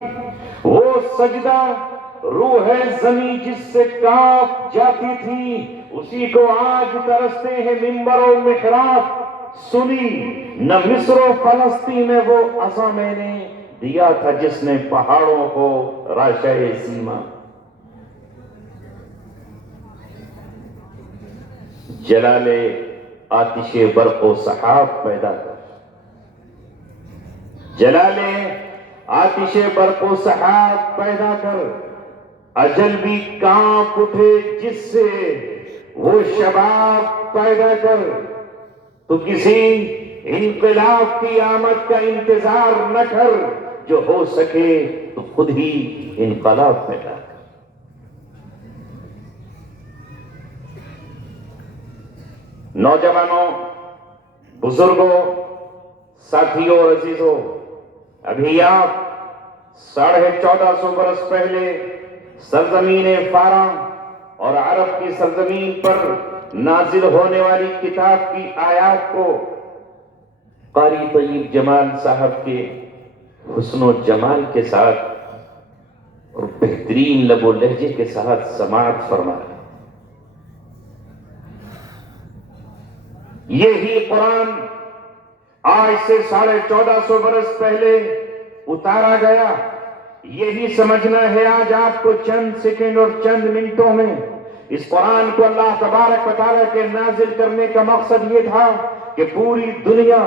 وہ سجدہ روح زمیں جس سے کانپ جاتی تھی، اسی کو آج ترستے ہیں ممبر و محراب۔ سنی نہ مصر و فلسطین میں وہ عزا میں نے دیا تھا جس نے پہاڑوں کو راشہ سیما۔ جلال آتش برق و سحاب پیدا کر، جلال آتش برق و سحاب پیدا کر، اجل بھی کانپ اٹھے جس سے وہ شباب پیدا کر۔ تو کسی انقلاب کی آمد کا انتظار نہ کر، جو ہو سکے تو خود ہی انقلاب پیدا کر۔ نوجوانوں، بزرگوں، ساتھیوں اور عزیزوں، ابھی آپ 1450 برس پہلے سرزمین فاراں اور عرب کی سرزمین پر نازل ہونے والی کتاب کی آیات کو قاری طیب جمال صاحب کے حسن و جمال کے ساتھ اور بہترین لب و لہجے کے ساتھ سماعت فرما رہے ہیں۔ یہی قرآن آج سے 1450 برس پہلے اتارا گیا، یہی سمجھنا ہے آج آپ کو چند سیکنڈ اور چند منٹوں میں۔ اس قرآن کو اللہ تبارک و تعالیٰ کے نازل کرنے کا مقصد یہ تھا کہ پوری دنیا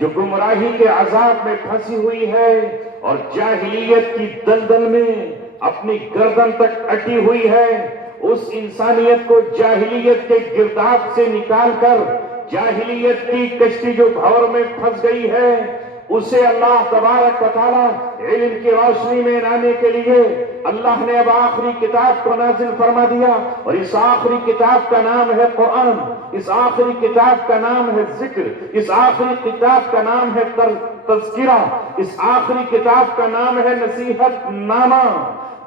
جو گمراہی کے عذاب میں پھنسی ہوئی ہے اور جاہلیت کی دلدل میں اپنی گردن تک اٹی ہوئی ہے، اس انسانیت کو جاہلیت کے گرداب سے نکال کر جاہلیت کی کشتی جو بھور میں پھنس گئی ہے، اسے اللہ تبارک و تعالیٰ علم کی روشنی میں لانے کے لیے اللہ نے اب آخری کتاب کو نازل فرما دیا، اور اس آخری کتاب کا نام ہے قرآن، اس آخری کتاب کا نام ہے ذکر، اس آخری کتاب کا نام ہے تذکرہ، اس آخری کتاب کا نام ہے نصیحت نامہ۔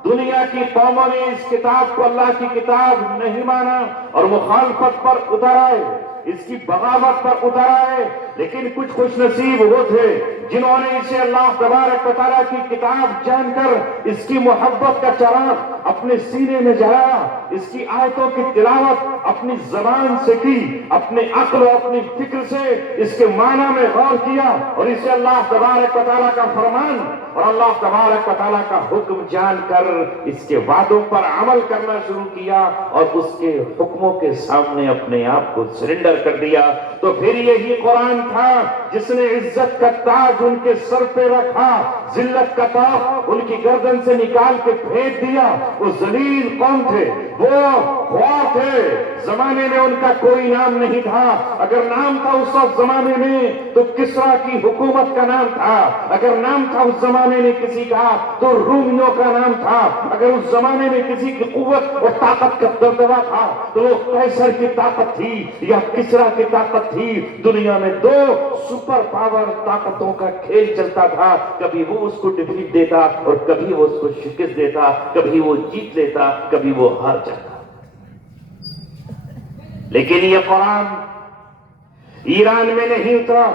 دنیا کی قوموں نے اس کتاب کو اللہ کی کتاب نہیں مانا اور مخالفت پر اتر آئے، اس کی بغاوت پر اتر آئے، لیکن کچھ خوش نصیب وہ تھے جنہوں نے اسے اللہ تبارک و تعالیٰ کی کتاب جان کر اس کی محبت کا چراغ اپنے سینے میں جلایا، اس کی آیتوں کی تلاوت اپنی زبان سے کی، اپنے عقل و اپنی فکر سے اس کے معنی میں غور کیا، اور اسے اللہ تبارک و تعالیٰ کا فرمان اور اللہ تبارک و تعالیٰ کا حکم جان کر اس کے وعدوں پر عمل کرنا شروع کیا اور اس کے حکموں کے سامنے اپنے آپ کو سرنڈر کر دیا۔ تو پھر یہی قرآن تھا جس نے عزت کا تاج ان کے سر پہ رکھا، ذلت کا تاج ان کی گردن سے نکال کے پھینک دیا۔ وہ ذلیل قوم تھے، وہ خوار تھے، زمانے میں ان کا کوئی نام نہیں تھا، اگر نام تھا اس وقت زمانے میں تو کسریٰ کی حکومت کا نام تھا، اگر نام تھا اس زمانے میں کسی کا تو رومیوں کا نام تھا، اگر اس زمانے میں کسی کی قوت اور طاقت کا دبدبہ تھا تو وہ قیصر کی طاقت تھی یا کسریٰ کی طاقت تھی۔ دنیا میں دو سپر پاور طاقتوں کا کھیل چلتا تھا، کبھی وہ اس کو ڈیفیٹ دیتا اور کبھی وہ اس کو شکست دیتا، کبھی وہ جیت لیتا، کبھی وہ ہار جاتا۔ لیکن یہ قرآن ایران میں نہیں اترا،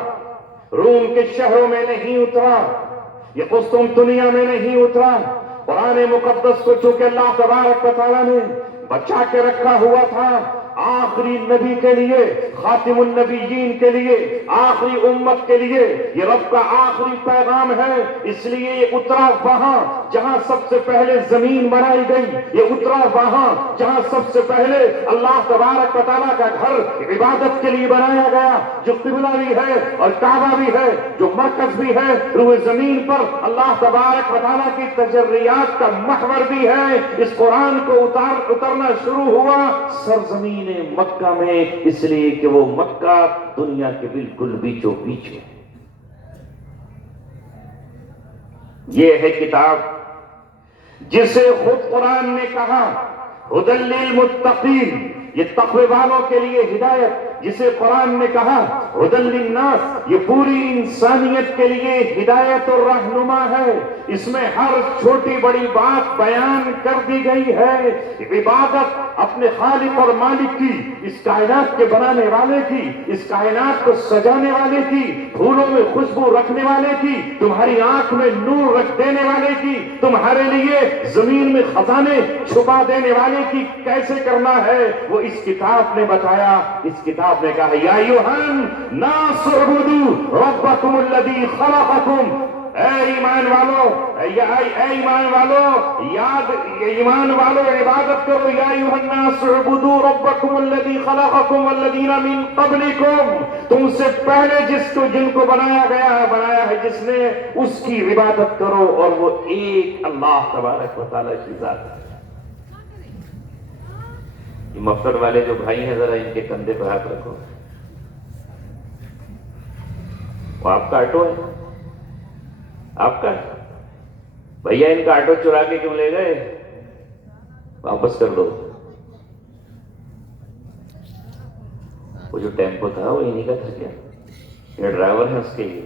روم کے شہروں میں نہیں اترا، یہ قسطنطنیہ میں نہیں اترا۔ قرآن مقدس کو چونکہ اللہ تبارک و تعالیٰ نے بچا کے رکھا ہوا تھا آخری نبی کے لیے، خاتم النبیین کے لیے، آخری امت کے لیے، یہ رب کا آخری پیغام ہے، اس لیے یہ اترا وہاں جہاں سب سے پہلے زمین بنائی گئی، یہ اترا وہاں جہاں سب سے پہلے اللہ تبارک و تعالیٰ کا گھر عبادت کے لیے بنایا گیا، جو قبلہ بھی ہے اور کعبہ بھی ہے، جو مرکز بھی ہے روئے زمین پر اللہ تبارک و تعالیٰ کی تجلیات کا محور بھی ہے۔ اس قرآن کو اترنا شروع ہوا سرزمین مکہ میں، اس لیے کہ وہ مکہ دنیا کے بالکل بیچوں بیچ ہے۔ یہ ہے کتاب جسے خود قرآن نے کہا ہدی للمتقین، یہ تقوی والوں کے لیے ہدایت، جسے قرآن نے کہا ہدی للناس، یہ پوری انسانیت کے لیے ہدایت اور رہنما ہے، اس میں ہر چھوٹی بڑی بات بیان کر دی گئی ہے۔ عبادت اپنے خالق اور مالک کی، اس کائنات کے بنانے والے کی، اس کائنات کو سجانے والے کی، پھولوں میں خوشبو رکھنے والے کی، تمہاری آنکھ میں نور رکھ دینے والے کی، تمہارے لیے زمین میں خزانے چھپا دینے والے کی کیسے کرنا ہے، وہ اس کتاب نے بتایا۔ اس کتاب نے کہا یا ایھا الناس اعبدوا ربکم الذی خلقکم، اے ایمان والو، ایمان والو عبادت کرو، یا ایھا الناس اعبدوا ربکم الذی خلقکم والذین من قبلکم، تم سے پہلے جن کو بنایا ہے جس نے، اس کی عبادت کرو، اور وہ ایک اللہ تبارک و تعالی کی ذات ہے۔ یہ مفرد والے جو بھائی ہیں ذرا ان کے کندھے پر ہاتھ رکھو، وہ آپ کا آٹو ہے؟ آپ کا بھیا ان کا آٹو چرا کے کیوں لے گئے؟ واپس کر دو۔ وہ جو ٹیمپو تھا وہ انہی کا تھا کیا؟ یہ ڈرائیور ہے اس کے لیے۔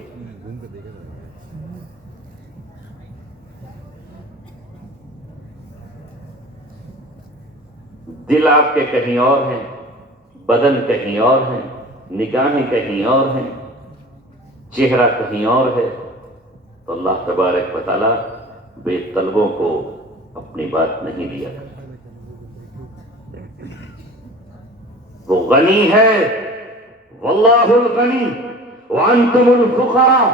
دل آپ کے کہیں اور ہیں، بدن کہیں اور ہیں، نگاہیں کہیں اور ہیں، چہرہ کہیں اور ہے، تو اللہ تبارک و تعالی بے طلبوں کو اپنی بات نہیں دیا کرتا۔ وہ غنی ہے، واللہ الغنی وانتم الفقراء،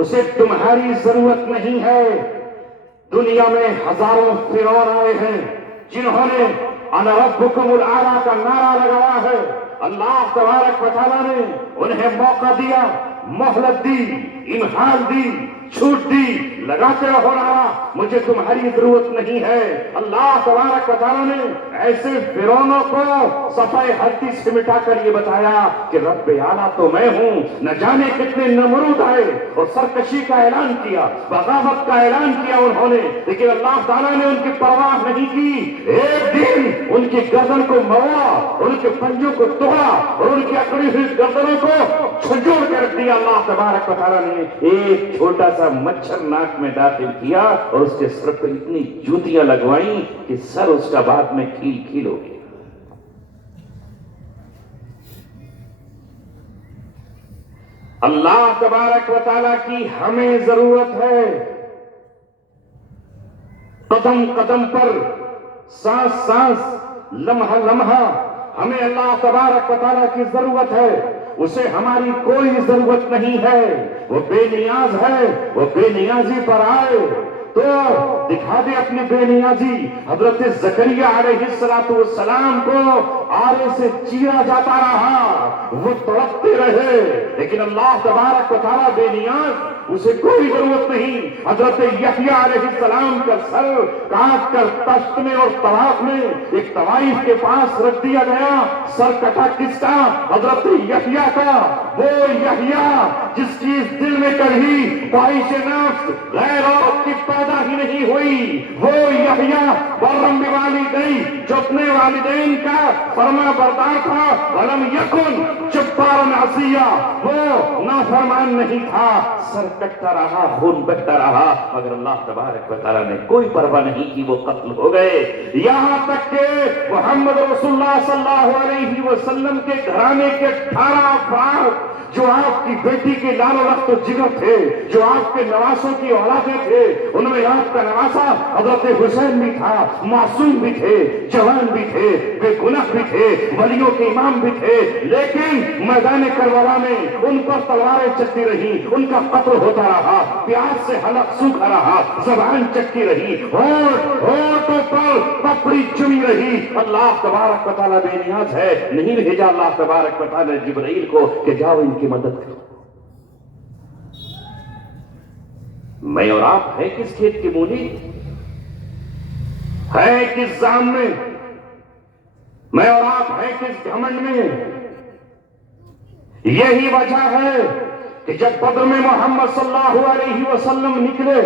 اسے تمہاری ضرورت نہیں ہے۔ دنیا میں ہزاروں فرعون آئے ہیں جنہوں نے انا ربکم الاعلی کا نعرہ لگایا ہے، اللہ تبارک و تعالیٰ نے انہیں موقع دیا، مہلت دی، امہال دی، چھوٹ دی، لگاتے رہو نعرہ، مجھے تمہاری ضرورت نہیں ہے۔ اللہ تبارک و تعالیٰ نے ایسے فرعونوں کو صفحہ ہستی سے مٹا کر یہ بتایا کہ رب اعلیٰ تو میں ہوں۔ نہ جانے کتنے نمرود آئے اور سرکشی کا اعلان کیا، بغاوت کا اعلان کیا انہوں نے، لیکن اللہ تعالیٰ نے ان کی پرواہ نہیں کی۔ ایک دن ان کی گردن کو موڑا، ان کے پنجوں کو توڑا اور ان کی اکڑی ہوئی گردنوں کو جھنجھوڑ کے رکھ دیا۔ اللہ تبارک و تعالیٰ نے ایک چھوٹا سا مچھر ناک میں داخل کیا اور اس کے سر پر اتنی جوتیاں لگوائیں کہ سر اس کا بعد میں کھیل کھیل ہو گیا۔ اللہ تبارک و تعالیٰ کی ہمیں ضرورت ہے، قدم قدم پر، سانس سانس، لمحہ لمحہ ہمیں اللہ تبارک و تعالیٰ کی ضرورت ہے۔ اسے ہماری کوئی ضرورت نہیں ہے، وہ بے نیاز ہے، وہ بے نیازی پر آئے تو دکھا دے اپنی بے نیازی۔ حضرت زکریا علیہ السلام کو آرے سے چیرا جاتا رہا، وہ تڑپتے رہے، لیکن اللہ تبارک و تعالیٰ بے نیاز، اسے کوئی ضرورت نہیں۔ حضرت یحییٰ علیہ السلام کا سر کاٹ کر تشت میں اور طواف میں ایک طوائف کے پاس رکھ دیا گیا۔ سر کٹا کس کا؟ حضرت یحییٰ کا۔ وہ یحییٰ جس کی اس دل میں کبھی خواہش نفس غیر عورت کی پیدا ہی نہیں ہوئی، وہ یحییٰ برم بوالدیہ جو اپنے والدین کا فرما بردار تھا، ولم یکن جبارا عصیا، وہ نافرمان نہیں تھا۔ سر کٹتا رہا، خون بہتا رہا، مگر اللہ تبارک و تعالیٰ نے کوئی پرواہ نہیں کی، وہ قتل ہو گئے۔ یہاں تک کہ محمد رسول اللہ صلی اللہ علیہ وسلم کے گھرانے کے 18 افراد جو آپ کی بیٹی کے لال و لخت و جگر تھے، جو آپ کے نواسوں کی اولادیں تھے، ان میں آپ کا نواسا حضرت حسین بھی تھا، معصوم بھی تھے، جوان بھی تھے، بے گناہ بھی تھے، ولیوں کے امام بھی تھے، لیکن میدان کربلا میں ان پر تلواریں چلتی رہی، ان کا قتل ہوتا رہا، پیاس سے حلق سوکھا رہا، زبان چکی رہی، ہونٹوں پر پپڑی چمی رہی۔ اللہ تبارک و تعالیٰ بے نیاز ہے، نہیں بھیجا اللہ تبارک و تعالیٰ جبرائیل کو کہ جاؤ ان کی مدد کرو۔ میں اور آپ ہے کس کھیت کی مولی، ہے کس زام میں، میں اور آپ ہے کس گھمنڈ میں۔ یہی وجہ ہے کہ جب بدر میں محمد صلی اللہ علیہ وسلم نکلے،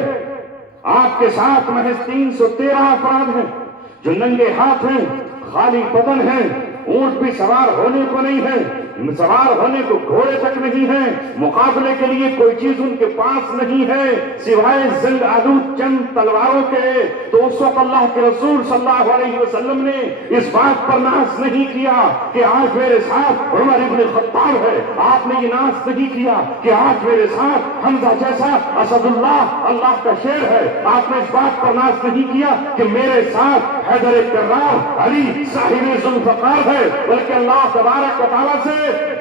آپ کے ساتھ محض 313 افراد ہیں جو ننگے ہاتھ ہیں، خالی بدن ہیں، اونٹ بھی سوار ہونے کو نہیں ہے، سوار ہونے کو گھوڑے تک نہیں ہیں، مقابلے کے لیے کوئی چیز ان کے پاس نہیں ہے سوائے زنگ آلود چند تلواروں کے۔ تو اس وقت اللہ کے رسول صلی اللہ علیہ وسلم نے اس بات پر ناز نہیں کیا کہ آج میرے ساتھ عمر ابن خطاب ہے، آپ نے یہ ناز نہیں کیا کہ آج میرے ساتھ حمزہ جیسا اسد اللہ کا شیر ہے، آپ نے اس بات پر ناز نہیں کیا کہ میرے ساتھ حیدر کرار علی صاحب ذوالفقار ہے، بلکہ اللہ تبارک و تعالیٰ سے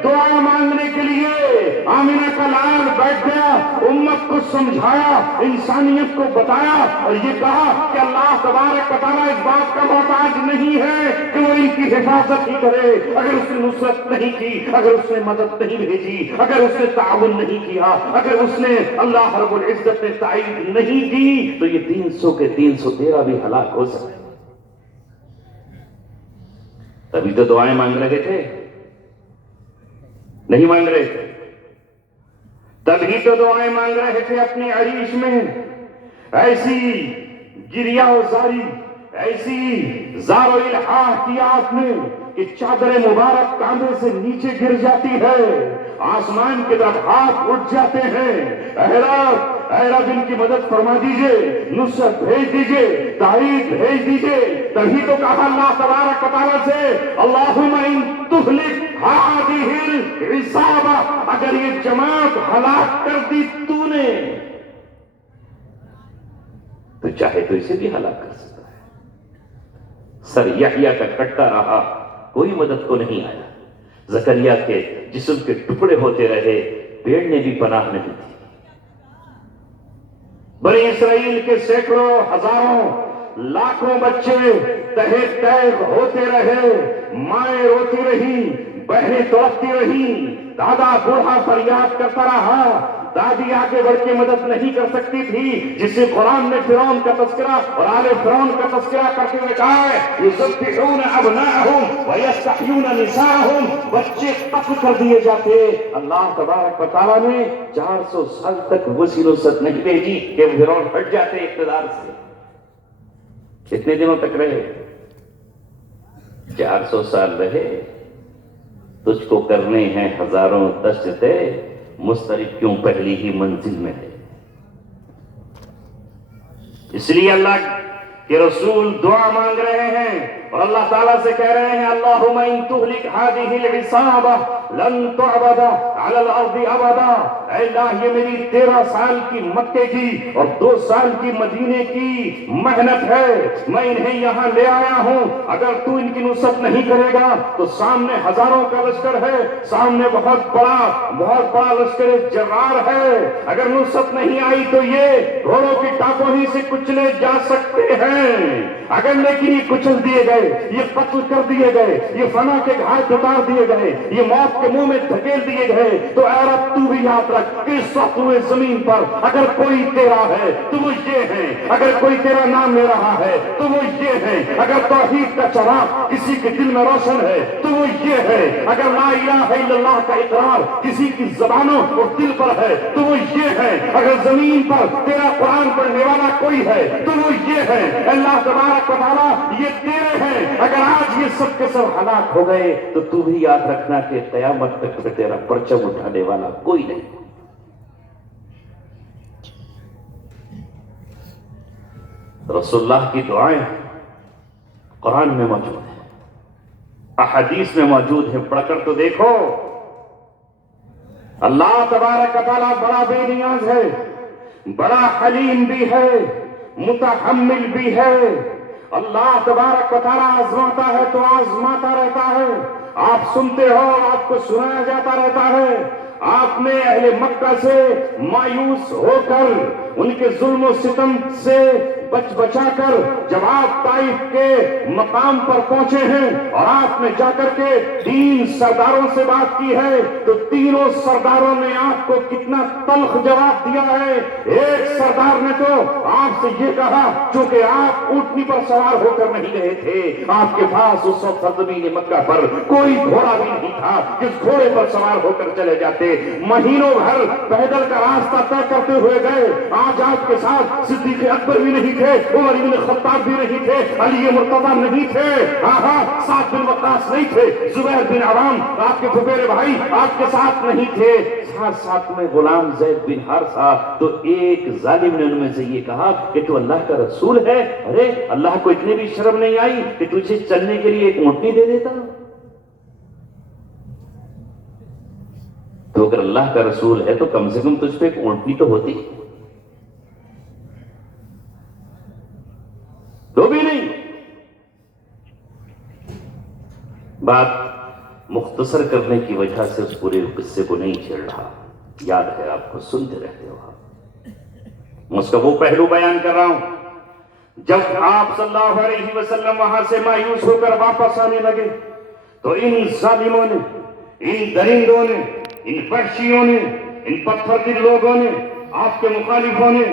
دعا مانگنے کے لیے آمینہ کا لال بیٹھ گیا، امت کو سمجھایا، انسانیت کو بتایا اور یہ کہا کہ اللہ تبارک و تعالیٰ اس بات کا محتاج نہیں ہے کہ وہ ان کی حفاظت ہی کرے، اگر اس نے نصرت نہیں کی، اگر اس نے مدد نہیں بھیجی، اگر اس نے تعاون نہیں کیا، اگر اس نے اللہ رب العزت نے تائید نہیں کی تو یہ 300 کے 313 بھی ہلاک ہو سکتے۔ تبھی تو دعائیں مانگ رہے تھے، نہیں مانگ رہے تھے، تبھی تو دعائیں مانگ رہے تھے اپنے عریش میں۔ ایسی گریا و زاری، ایسی زار و الحاح کیا آپ نے کہ چادر مبارک کاندھے سے نیچے گر جاتی ہے، آسمان کی طرف ہاتھ اٹھ جاتے ہیں، اے رب ان کی مدد فرما دیجئے، نصرت بھیج دیجئے، تائید بھیج دیجئے۔ تبھی تو کہا اللہ تبارک و تعالیٰ سے اللہم ان تہلک ہذہ العصابہ، اگر یہ جماعت ہلاک کر دی تو نے تو چاہے تو اسے بھی ہلاک کر سکتا ہے۔ سر یحییٰ کا کٹتا رہا، کوئی مدد کو نہیں آیا، زکریا کے جسم کے ٹکڑے ہوتے رہے، پیڑ نے بھی پناہ نہیں دی۔ بنی اسرائیل کے سینکڑوں ہزاروں لاکھوں بچے تہے تیغ ہوتے رہے، مائیں روتی رہی، بہنیں تڑپتی رہی، دادا بوڑھا فریاد کرتا رہا، دادی آگے بڑھ کے مدد نہیں کر سکتی تھی، جسے قرآن نے فرعون کا تذکرہ اور آل فرعون کا تذکرہ کرتے ہوئے کہا ہے یذبحون ابناءہم ویستحیون نساءہم، بچے قتل کر دیے جاتے۔ اللہ تبارک و تعالیٰ نے 400 سال تک وسیع نصرت نہیں بھیجی کہ فرعون ہٹ جاتے اقتدار سے۔ کتنے دنوں تک رہے؟ 400 سال رہے۔ تجھ کو کرنے ہیں ہزاروں دشتے، مسترب کیوں پہلی ہی منزل میں ہے۔ اس لیے اللہ کے رسول دعا مانگ رہے ہیں اور اللہ تعالیٰ سے کہہ رہے ہیں اللہم ان تہلک ہذہ العصابہ لن تعبد علی الارض ابدا، اے اللہ یہ میری 13 سال کی مکے کی اور 2 سال کی مدینے کی محنت ہے، میں انہیں یہاں لے آیا ہوں، اگر تو ان کی نصرت نہیں کرے گا تو سامنے ہزاروں کا لشکر ہے، سامنے بہت بڑا لشکر جرار ہے، اگر نصرت نہیں آئی تو یہ گھوڑوں کی ٹانکوں ہی سے کچلے جا سکتے ہیں، اگر لیکن یہ کچل دیے گئے، یہ قتل کر دیے گئے، یہ فنا کے گھاٹ اتار دیے گئے، یہ موت کے منہ میں دھکیل دیے گئے، تو اے رب تو بھی یاد رکھ کہ اس وقت ہوئے زمین پر اگر کوئی تیرا ہے تو وہ یہ ہے، اگر کوئی تیرا نام لے رہا ہے تو وہ یہ ہے، اگر توحید کا چراغ کسی کے دل میں روشن ہے تو وہ یہ ہے، اگر لا الہ الا اللہ کا اقرار کسی کی زبانوں اور دل پر ہے تو وہ یہ ہے، اگر زمین پر تیرا قرآن پڑھنے والا کوئی ہے تو وہ یہ ہے۔ اللہ تبارک و تعالیٰ یہ تیرے ہیں، اگر آج یہ سب کے سب ہلاک ہو گئے تو تو بھی یاد رکھنا کہ قیامت تک تیرا پرچم اٹھانے والا کوئی نہیں۔ رسول اللہ کی دعائیں قرآن میں موجود ہیں، احادیث میں موجود ہیں، پڑھ کر تو دیکھو۔ اللہ تبارک و تعالیٰ بڑا بے نیاز ہے، بڑا حلیم بھی ہے، متحمل بھی ہے۔ اللہ تبارک و تعالیٰ آزماتا ہے تو آزماتا رہتا ہے، آپ سنتے ہو، آپ کو سنایا جاتا رہتا ہے۔ آپ نے اہل مکہ سے مایوس ہو کر ان کے ظلم و ستم سے بچا کر جب آپ طائف کے مقام پر پہنچے ہیں اور آپ نے جا کر کے 3 سرداروں سے بات کی ہے تو تینوں سرداروں نے آپ کو کتنا تلخ جواب دیا ہے۔ ایک سردار نے تو آپ سے یہ کہا چونکہ آپ اونٹنی پر سوار ہو کر نہیں گئے تھے، آپ کے پاس اس وقت سرزمین مکہ پر کوئی گھوڑا بھی نہیں تھا جس گھوڑے پر سوار ہو کر چلے جاتے، مہینوں بھر پیدل کا راستہ طے کرتے ہوئے گئے، آج آپ کے ساتھ صدیق اکبر بھی نہیں تھے، عمر بن خطاب بھی نہیں تھے، علی مرتضیٰ نہیں تھے، سعد بن وقاص نہیں تھے، زبیر بن عوام آپ کے پھپھیرے بھائی آپ کے ساتھ نہیں تھے، ساتھ میں غلام زید بن حارثہ۔ تو ایک ظالم نے ان میں سے یہ کہا کہ تو اللہ کا رسول ہے، ارے اللہ کو اتنی بھی شرم نہیں آئی کہ تجھے چلنے کے لیے ایک اونٹنی دے دیتا؟ تو اگر اللہ کا رسول ہے تو کم سے کم تجھ پہ ایک اونٹنی تو ہوتی، تو بھی نہیں۔ بات مختصر کرنے کی وجہ سے اس پورے قصے کو نہیں چھیڑ رہا، یاد ہے آپ کو، سنتے رہتے ہو آپ، میں اس کا وہ پہلو بیان کر رہا ہوں۔ جب آپ صلی اللہ علیہ وسلم وہاں سے مایوس ہو کر واپس آنے لگے تو ان ظالموں نے، ان درندوں نے، ان وحشیوں نے، ان پتھر دل لوگوں نے، آپ کے مخالفوں نے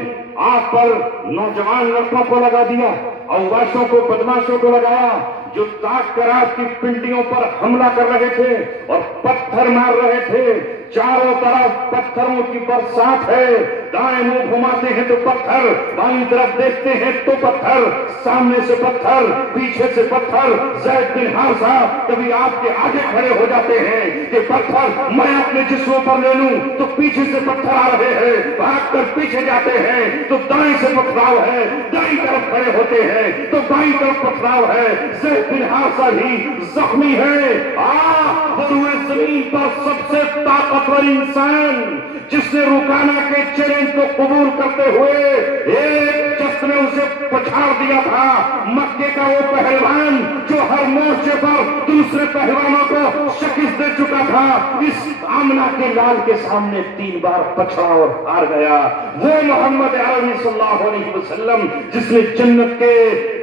آپ پر نوجوان لڑکوں کو لگا دیا، اواشوں کو، بدماشوں کو لگایا، جو تاک کر آپ کی پنڈلیوں پر حملہ کر رہے تھے اور پتھر مار رہے تھے۔ چاروں طرف پتھروں کی برسات ہے، دائیں منہ گھماتے ہیں تو پتھر، بائیں طرف دیکھتے ہیں تو پتھر، سامنے سے پتھر، پیچھے سے پتھر۔ زید بن حارثہ کبھی آپ کے آگے کھڑے ہو جاتے ہیں کہ پتھر میں اپنے جسموں پر لے لوں، تو پیچھے سے پتھر آ رہے ہیں، بھاگ کر پیچھے جاتے ہیں تو دائیں سے پتھراؤ ہے، دائیں طرف کھڑے ہوتے ہیں تو بائیں طرف پتھراؤ ہے۔ زید بن حارثہ بھی زخمی ہے۔ وہ روئے زمین پر سب سے طاقتور انسان، جس نے رکانا کے چیلنج کو قبول کرتے ہوئے ایک جس نے اسے پچھاڑ دیا تھا، مکے کا وہ پہلوان جو ہر مورچے پر دوسرے پہلوانوں کو شکست دے چکا تھا، اس آمنہ کے لال کے سامنے 3 بار پچھڑا اور ہار گیا۔ وہ محمد عربی صلی اللہ علیہ وسلم جس نے جنت کے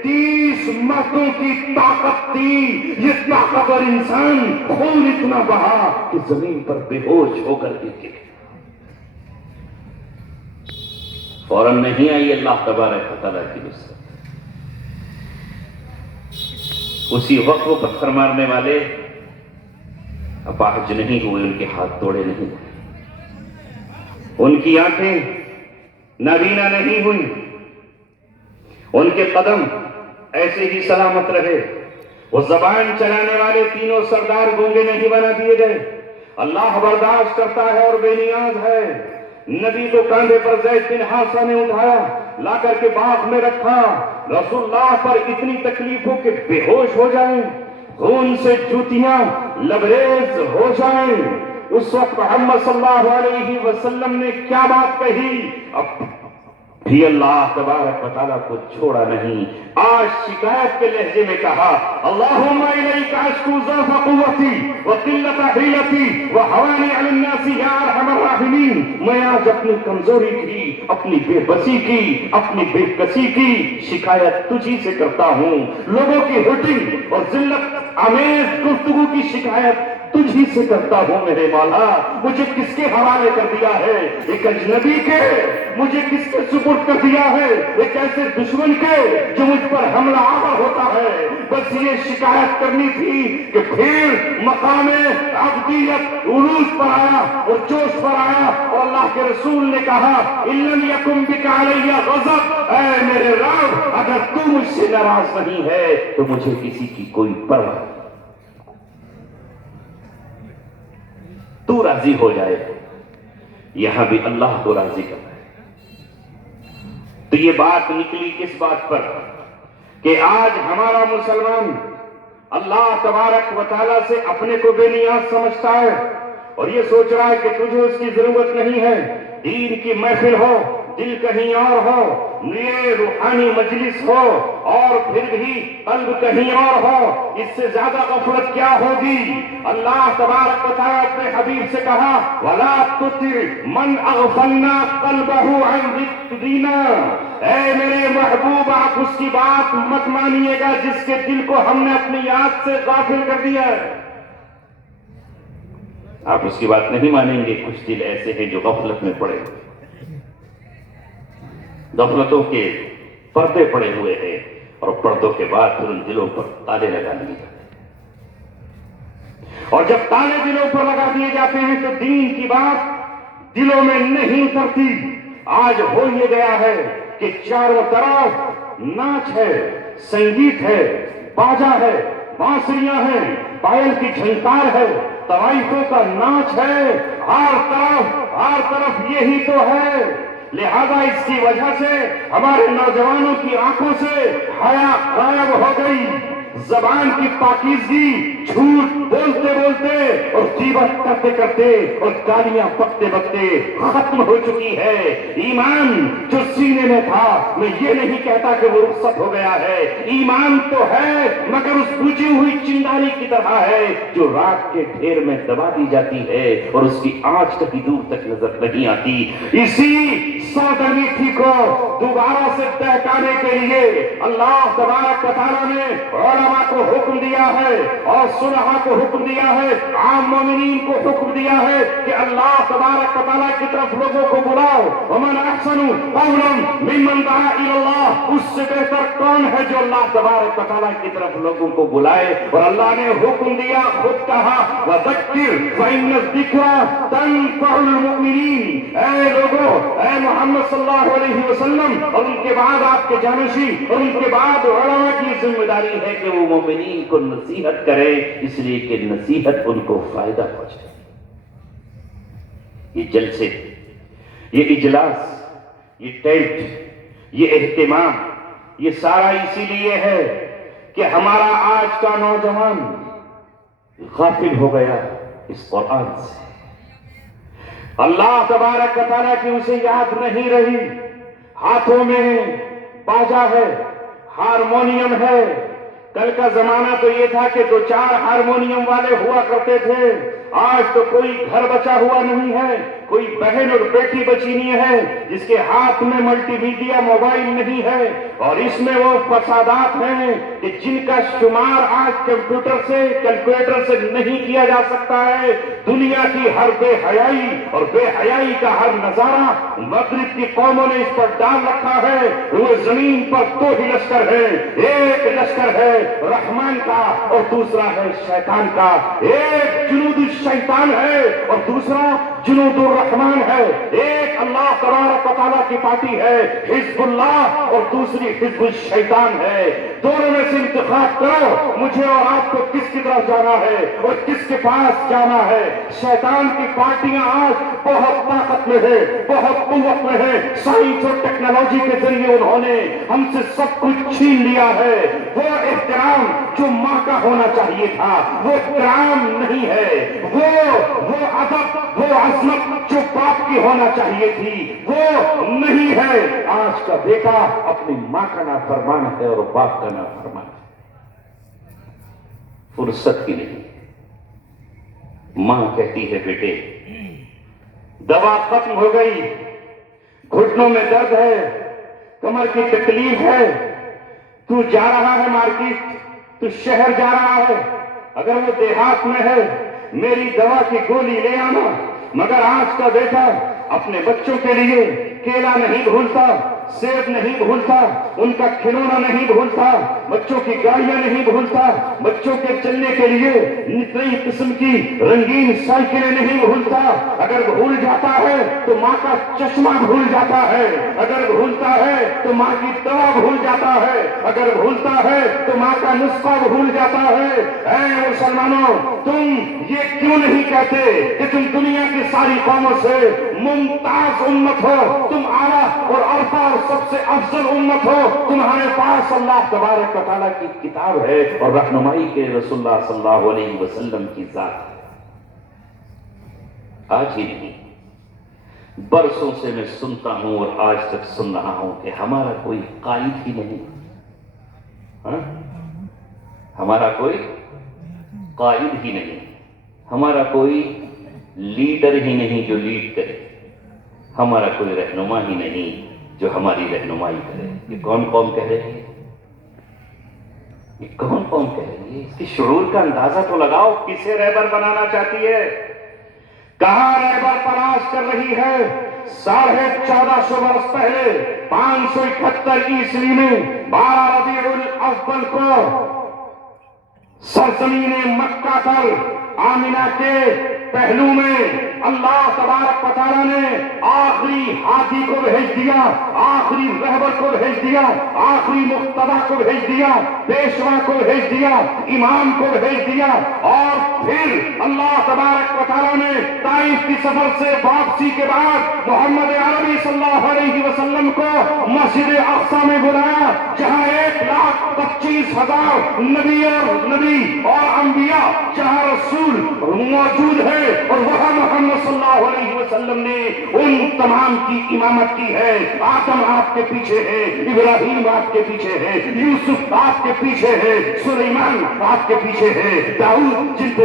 30 مردوں کی طاقت دی، یہ طاقتور انسان خون اتنا بہا کہ زمین پر بے ہوش ہو کر گر گیا۔ فوراً نہیں آئی اللہ تبارک و تعالیٰ کی نصرت، اسی وقت وہ پتھر مارنے والے اپاہج نہیں ہوئے، ان کے ہاتھ توڑے نہیں ہوئے، ان کی آنکھیں نابینا نہیں ہوئی، ان کے قدم ایسے ہی سلامت رہے، وہ زبان چلانے والے تینوں سردار گونگے نہیں بنا دیے گئے۔ اللہ برداشت کرتا ہے اور بے نیاز ہے۔ نبی کو کاندھے پر زید بن حارثہ نے اٹھایا، لا کر کے باغ میں رکھا، رسول اللہ پر اتنی تکلیف ہو کہ بے ہوش ہو جائیں، خون سے جوتیاں لبریز ہو جائیں۔ اس وقت محمد صلی اللہ علیہ وسلم نے کیا بات کہی؟ اب بھی اللہ تبارک و تعالیٰ کو چھوڑا نہیں۔ آج شکایت کے لہجے میں کہا، اللہم الیک اشکو ضعف قوتی وقلت حیلتی وحوانی علی الناس یا ارحم الراحمین۔ میں آج اپنی کمزوری کی، اپنی بے بسی کی، اپنی بے کسی کی شکایت تجھی سے کرتا ہوں۔ لوگوں کی ہٹنگ اور ذلت آمیز گفتگو کی شکایت تجھی سے کرتا ہوں میرے مولا۔ مجھے کس کے حوالے کر دیا ہے؟ ایک اجنبی کے؟ مجھے کس کے سپرد کر دیا ہے؟ ایک ایسے دشمن کے جو مجھ پر حملہ آور ہوتا ہے؟ بس یہ شکایت کرنی تھی کہ پھر مقام عبدیت عروج پر آیا اور جوش پر آیا، اور اللہ کے رسول نے کہا، ان لم یکن بک علی غضب، اے میرے رب اگر تو مجھ سے ناراض نہیں ہے تو مجھے کسی کی کوئی پرواہ نہیں، تو راضی ہو جائے۔ یہاں بھی اللہ کو راضی کرنا ہے۔ تو یہ بات نکلی کس بات پر کہ آج ہمارا مسلمان اللہ تبارک و تعالیٰ سے اپنے کو بے نیاز سمجھتا ہے اور یہ سوچ رہا ہے کہ تجھے اس کی ضرورت نہیں ہے۔ دین کی محفل ہو، دل کہیں اور ہو، یہ روحانی مجلس ہو اور پھر بھی قلب کہیں اور ہو، اس سے زیادہ غفلت کیا ہوگی؟ اللہ تبارک و تعالیٰ اپنے حبیب سے کہا، وَلَا تُطِعْ مَنْ أَغْفَلْنَا قَلْبَهُ عَنْ ذِكْرِنَا۔ اے میرے محبوب، آپ اس کی بات مت مانیے گا جس کے دل کو ہم نے اپنی یاد سے غافل کر دیا ہے۔ آپ اس کی بات نہیں مانیں گے۔ کچھ دل ایسے ہیں جو غفلت میں پڑے ہوئے، غفلتوں کے پردے پڑے ہوئے ہیں، اور پردوں کے بعد پھر ان دلوں پر تالے لگا دیے جاتے ہیں، اور جب تالے دلوں پر لگا دیے جاتے ہیں تو دین کی بات دلوں میں نہیں اترتی۔ آج ہو یہ گیا ہے کہ چاروں طرف ناچ ہے، سنگیت ہے، باجا ہے، بانسریاں ہیں، پائل کی جھنکار ہے، طوائفوں کا ناچ ہے، ہر طرف یہی تو ہے۔ لہذا اس کی وجہ سے ہمارے نوجوانوں کی آنکھوں سے حیا غائب ہو گئی، زبان کی پاکیزگی جھوٹ بولتے بولتے اور غیبت کرتے کرتے اور گالیاں بکتے بکتے ختم ہو چکی ہے۔ ایمان جو سینے میں تھا، میں یہ نہیں کہتا کہ وہ رخصت ہو گیا ہے، ایمان تو ہے مگر اس بجھی ہوئی چنگاری کی طرح ہے جو رات کے ڈھیر میں دبا دی جاتی ہے اور اس کی آنچ کبھی دور تک نظر نہیں آتی۔ اسی سرگرمی کو دوبارہ سے بہکانے کے لیے اللہ تبارک و تعالیٰ نے علماء کو حکم دیا ہے اور صلحاء کو حکم دیا ہے، عام مومنین کو حکم دیا ہے کہ اللہ تبارک و تعالیٰ کی طرف لوگوں کو بلاؤ۔ ومن احسن قولا ممن دعا الی اللہ، اس سے بہتر کون ہے جو اللہ تبارک و تعالیٰ کی طرف لوگوں کو بلائے؟ اور اللہ نے حکم دیا، خود کہا وذکر فإن الذکر تنفع المؤمنین۔ اے لوگوں، اے محمد صلی اللہ علیہ وسلم اور ان کے بعد آپ کے جانشی اور ان کے بعد علماء کی ذمہ داری ہے کہ وہ مومنین کو نصیحت کرے، اس لیے کہ نصیحت ان کو فائدہ پہنچے۔ یہ جلسے، یہ اجلاس، یہ ٹینٹ، یہ اہتمام، یہ سارا اسی لیے ہے کہ ہمارا آج کا نوجوان غافل ہو گیا اس قرآن سے۔ اللہ تبارک و تعالیٰ کی اسے یاد نہیں رہی، ہاتھوں میں باجا ہے، ہارمونیم ہے۔ کل کا زمانہ تو یہ تھا کہ 2-4 ہارمونیم والے ہوا کرتے تھے، آج تو کوئی گھر بچا ہوا نہیں ہے، کوئی بہن اور بیٹی بچی نہیں ہے جس کے ہاتھ میں ملٹی میڈیا موبائل نہیں ہے، اور اس میں وہ فسادات ہیں کہ جن کا شمار آج کمپیوٹر سے، کیلکولیٹر سے نہیں کیا جا سکتا ہے۔ دنیا کی ہر بے حیائی اور بے حیائی کا ہر نظارہ مغرب کی قوموں نے اس پر ڈال رکھا ہے۔ وہ زمین پر 2 ہی لشکر ہیں، ایک لشکر ہے رحمان کا اور دوسرا ہے شیطان کا، ایک جنود الشیطان ہے اور دوسرا جنود الرحمان ہے، ایک اللہ تبارک و تعالیٰ کی پارٹی ہے حزب اللہ اور دوسری حزب الشیطان ہے۔ دونوں میں سے انتخاب کرو، مجھے اور آپ کو کس کی طرف جانا ہے اور کس کے پاس جانا ہے۔ شیطان کی پارٹیاں آج بہت طاقت میں ہے، بہت قوت میں ہے، سائنس اور ٹیکنالوجی کے ذریعے انہوں نے ہم سے سب کچھ چھین لیا ہے۔ وہ احترام جو ماں کا ہونا چاہیے تھا وہ احترام نہیں ہے، وہ ادب، وہ عظمت جو باپ کی ہونا چاہیے تھی وہ نہیں ہے۔ آج کا بیٹا اپنی ماں کا نافرمان ہے اور باپ کا نافرمان ہے۔ فرصت کی نہیں، ماں کہتی ہے بیٹے دوا ختم ہو گئی، گھٹنوں میں درد ہے، کمر کی تکلیف ہے، تو جا رہا ہے مارکیٹ، تو شہر جا رہا ہے، اگر وہ دیہات میں ہے میری دوا کی گولی لے آنا۔ مگر آج کا بیٹا اپنے بچوں کے لیے کیلا نہیں بھولتا، سیب نہیں بھولتا، ان کا کھلونا نہیں بھولتا، بچوں کی گاڑیاں نہیں بھولتا، بچوں کے چلنے کے لیے نئی قسم کی رنگین سائیکلیں نہیں بھولتا۔ اگر بھول جاتا ہے تو ماں کا چشمہ بھول جاتا ہے، اگر بھولتا ہے تو ماں کی دوا بھول جاتا ہے، اگر بھولتا ہے تو ماں کا نسخہ بھول جاتا ہے۔ اے مسلمانوں، تم یہ کیوں نہیں کہتے کہ تم دنیا کی ساری قوموں سے ممتاز امت ہو، تم اعلیٰ اور ارفع اور سب سے افضل امت ہو، تمہارے پاس اللہ تبارک و تعالیٰ کی کتاب ہے اور رہنمائی کے رسول اللہ صلی اللہ علیہ وسلم کی ذات ہے۔ آج ہی نہیں، برسوں سے میں سنتا ہوں اور آج تک سن رہا ہوں کہ ہمارا کوئی قائد ہی نہیں، ہمارا کوئی قائد ہی نہیں، ہمارا کوئی لیڈر ہی نہیں جو لیڈ کرے، ہمارا کوئی رہنما ہی نہیں جو ہماری رہنمائی کرے۔ یہ کون قوم کہہ رہی ہے؟ یہ کون قوم کہہ رہی ہے؟ اس کی شعور کا اندازہ تو لگاؤ، کسے رہبر بنانا چاہتی ہے؟ کہاں رہبر تلاش کر رہی ہے؟ 1450 برس پہلے 571 عیسوی میں 12 ربیع الاول کو سرزمین مکہ پر آمنہ کے پہلو میں اللہ تبارک و تعالیٰ نے آخری ہادی کو بھیج دیا، آخری رہبر کو بھیج دیا، آخری مقتدی کو بھیج دیا، پیشوا کو بھیج دیا، امام کو بھیج دیا، اور پھر اللہ تبارک و تعالیٰ نے طائف کی سفر سے واپسی کے بعد محمد عربی صلی اللہ علیہ وسلم کو مسجد اقصی میں بلایا، جہاں 1,25,000 نبی اور انبیاء، جہاں رسول موجود ہے، اور وہاں محمد صلی اللہ علیہ وسلم نے ان تمام کی امامت کی ہے۔ آدم آپ کے پیچھے ہے، ابراہیم آپ کے پیچھے ہے، یوسف آپ کے پیچھے ہے، سلیمان آپ کے پیچھے ہے، داؤد جن پہ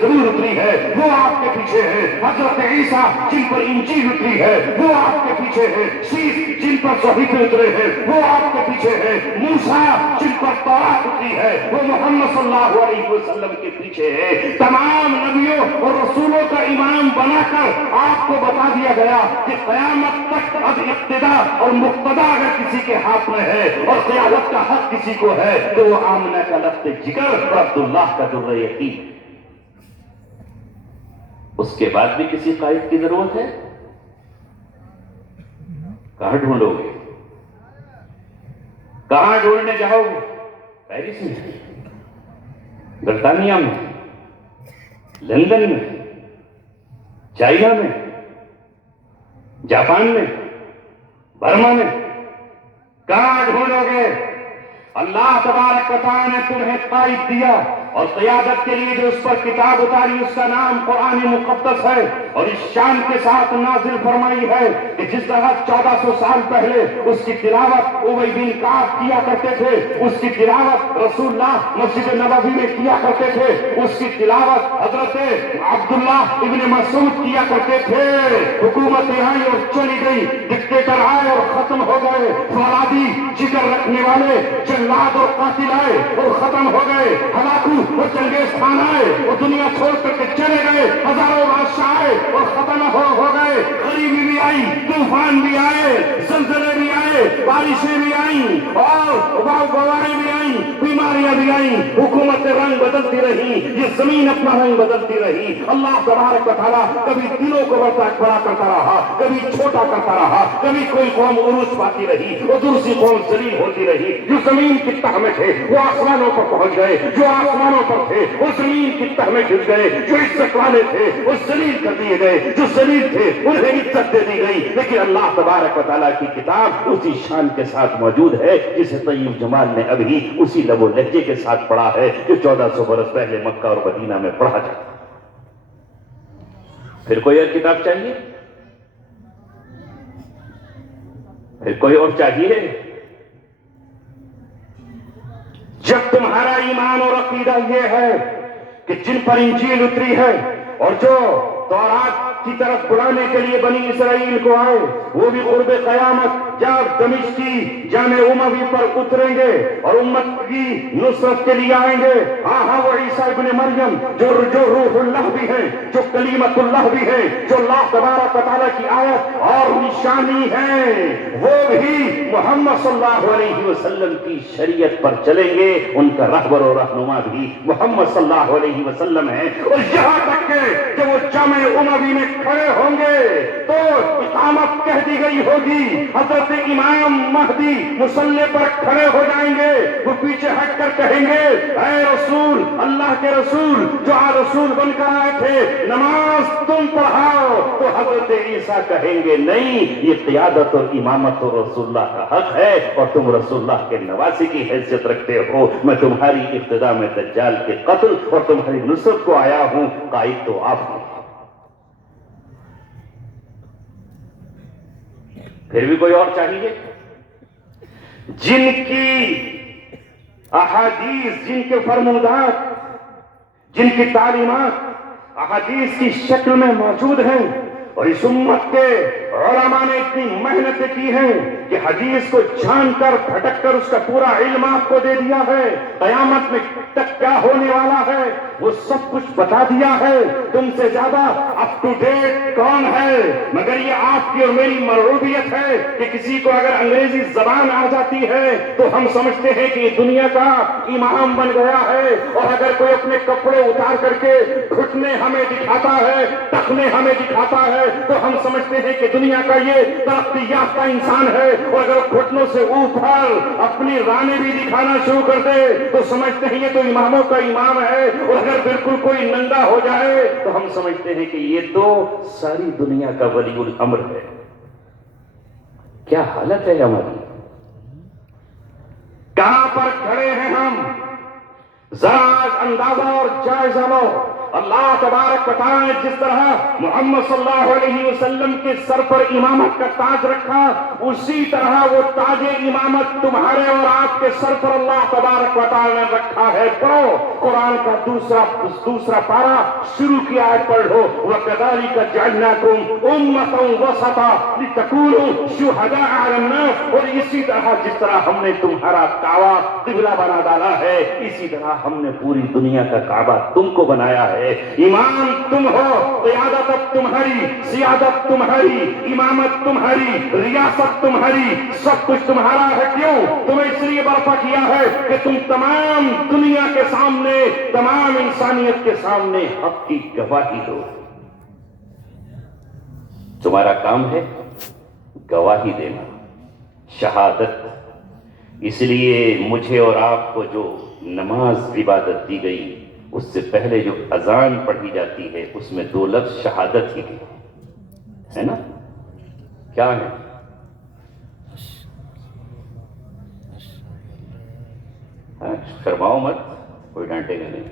زبور اتری ہے وہ آپ کے پیچھے ہے، حضرت عیسیٰ جن پر انجیل اتری ہے وہ آپ کے پیچھے ہے، شیس جن پر صحیفے اترے ہیں وہ آپ کے پیچھے ہے، موسیٰ جن پر تورات اتری ہے وہ محمد صلی اللہ علیہ وسلم کے پیچھے ہے۔ تمام نبیوں اور رسولوں کا امام بنا کر آپ کو بتا دیا گیا کہ قیامت تک اب اقتدا اور مقتدا اگر کسی کے ہاتھ میں ہے اور قیادت کا حق کسی کو ہے تو وہ آمنہ کا لفظ جگر اور عبداللہ کا در یقین۔ اس کے بعد بھی کسی قائد کی ضرورت ہے؟ کہاں ڈھونڈو گے؟ کہاں ڈھونڈنے جاؤ گے؟ پیرس میں، برطانیہ میں، لندن میں، چائنا میں، جاپان میں، برما میں، کہاں ڈھونڈو گے؟ اللہ تبارک و تعالیٰ نے تمہیں قائد دیا اور قیادت کے لیے جو اس پر کتاب اتاری اس کا نام قرآن مقدس ہے، اور اس شان کے ساتھ نازل فرمائی ہے کہ جس طرح 1400 سال پہلے اس کی تلاوت ابی بن کعب کیا کرتے تھے، اس کی تلاوت رسول اللہ مسجد نبوی میں کیا کرتے تھے، اس کی تلاوت حضرت عبداللہ ابن مسعود کیا کرتے تھے۔ حکومتیں آئی اور چلی گئی، ڈکٹیٹر آئے اور ختم ہو گئے، فولادی جگر رکھنے والے جلاد اور قاتل آئے اور ختم ہو گئے، ہلاکو اور چنگیز خان آئے اور دنیا چھوڑ کر کے چلے گئے، ہزاروں بادشاہ آئے اور ختم ہو گئے، غریبی بھی آئی، طوفان بھی آئے، زلزلے بھی آئے، بارشیں بھی آئیں اور بوائیں بھی آئیں، بیماریاں بھی آئیں، حکومتیں رنگ بدلتی رہی، یہ زمین اپنا رنگ بدلتی رہی۔ اللہ تبارک و تعالیٰ کبھی دلوں کو بڑا کرتا رہا، کبھی چھوٹا کرتا رہا، کبھی کوئی قوم عروج پاتی رہی اور دوسری قوم ذلیل ہوتی رہی۔ جو زمین کی تہ میں تھے وہ آسمانوں پر پہنچ گئے، جو آسمانوں پر تھے وہ زمین کی تہ میں گر گئے، جو عزت والے تھے وہ ذلیل کر دیے گئے، جو ذلیل تھے انہیں عزت دے دی گئی۔ لیکن اللہ تبارک و تعالیٰ کی کتاب اسی شان کے ساتھ موجود ہے جسے طیب جمال نے ابھی اسی لب و لہجے کے ساتھ پڑھا ہے جو 1400 برس پہلے مکہ اور مدینہ میں پڑھا جاتا۔ پھر کوئی اور کتاب چاہیے؟ پھر کوئی اور چاہیے؟ جب تمہارا ایمان اور عقیدہ یہ ہے کہ جن پر انجیل اتری ہے اور جو تورات کی طرف بلانے کے لیے بنی اسرائیل کو آئے وہ بھی قرب قیامت جب دمشقی جامع اموی پر اتریں گے اور امت کی نصرت کے لیے آئیں گے، ہاں وہ عیسیٰ ابن مریم جو روح اللہ بھی ہے، جو کلیمت اللہ بھی ہے، جو اللہ تبارک و تعالیٰ کی آیت اور نشانی ہے، وہ بھی محمد صلی اللہ علیہ وسلم کی شریعت پر چلیں گے۔ ان کا رہبر و رہنما بھی محمد صلی اللہ علیہ وسلم ہے۔ اور یہاں تک کہ جب وہ جامع اموی میں کھڑے ہوں گے تو اقامت کہہ دی گئی ہوگی، حضرت امام مہدی مصلی پر کھڑے ہو جائیں گے، وہ پیچھے ہٹ کر کہیں گے اے رسول، اللہ کے رسول جو رسول بن کر آئے تھے، نماز تم پڑھاؤ۔ تو حضرت عیسیٰ کہیں گے نہیں، یہ قیادت اور امامت تو رسول اللہ کا حق ہے اور تم رسول اللہ کے نواسی کی حیثیت رکھتے ہو، میں تمہاری ابتدا میں دجال کے قتل اور تمہاری نصرت کو آیا ہوں، قائد تو آپ ہیں۔ پھر بھی کوئی اور چاہیے؟ جن کی احادیث، جن کے فرمودات، جن کی تعلیمات احادیث کی شکل میں موجود ہیں، اور اس امت کے علماء نے اتنی محنتیں کی ہیں کہ حدیث کو جان کر پھٹک کر اس کا پورا علم آپ کو دے دیا ہے، قیامت میں تک کیا ہونے والا ہے وہ سب کچھ بتا دیا ہے۔ تم سے زیادہ اپ ٹو ڈیٹ کون ہے؟ مگر یہ آپ کی اور میری مرعوبیت ہے کہ کسی کو اگر انگریزی زبان آ جاتی ہے تو ہم سمجھتے ہیں کہ یہ دنیا کا امام بن گیا ہے، اور اگر کوئی اپنے کپڑے اتار کر کے گھٹنے ہمیں دکھاتا ہے، ٹخنے ہمیں دکھاتا ہے، تو ہم سمجھتے ہیں کہ دنیا کا یہ ترقی یافتہ انسان ہے، اور اگر گھٹنوں سے اوپر اپنی رانے بھی دکھانا شروع کر دے تو سمجھتے ہیں یہ تو اماموں کا امام ہے، اور اگر بالکل کوئی ننگا ہو جائے تو ہم سمجھتے ہیں کہ یہ تو ساری دنیا کا ولی الامر ہے۔ کیا حالت ہے ہماری؟ کہاں پر کھڑے ہیں ہم؟ ذرا اندازہ اور جائزہ لو۔ اللہ تبارک و تعالی نے جس طرح محمد صلی اللہ علیہ وسلم کے سر پر امامت کا تاج رکھا، اسی طرح وہ تاج امامت تمہارے اور آپ کے سر پر اللہ تبارک و تعالی نے رکھا ہے۔ پڑھو قرآن کا دوسرا پارہ شروع کی آیت پڑھ لو، وَكَذَلِكَ جَعَلْنَاكُمْ أُمَّةً وَسَطًا لِتَكُونُوا شُهَدَاءَ عَلَى النَّاسِ، اور اسی طرح جس طرح ہم نے تمہارا کعبہ قبلہ بنا ڈالا ہے، اسی طرح ہم نے پوری دنیا کا کعبہ تم کو بنایا ہے۔ امام تم ہو، قیادت اب تمہاری، سیادت تمہاری، امامت تمہاری، ریاست تمہاری، سب کچھ تمہارا ہے۔ کیوں؟ تمہیں اس لیے برپا کیا ہے کہ تم تمام دنیا کے سامنے، تمام انسانیت کے سامنے حق کی گواہی دو۔ تمہارا کام ہے گواہی دینا، شہادت۔ اس لیے مجھے اور آپ کو جو نماز عبادت دی گئی، اس سے پہلے جو اذان پڑھی جاتی ہے اس میں 2 لفظ شہادت ہی ہے نا؟ کیا ہے؟ شرماؤ مت، کوئی ڈانٹے گا نہیں۔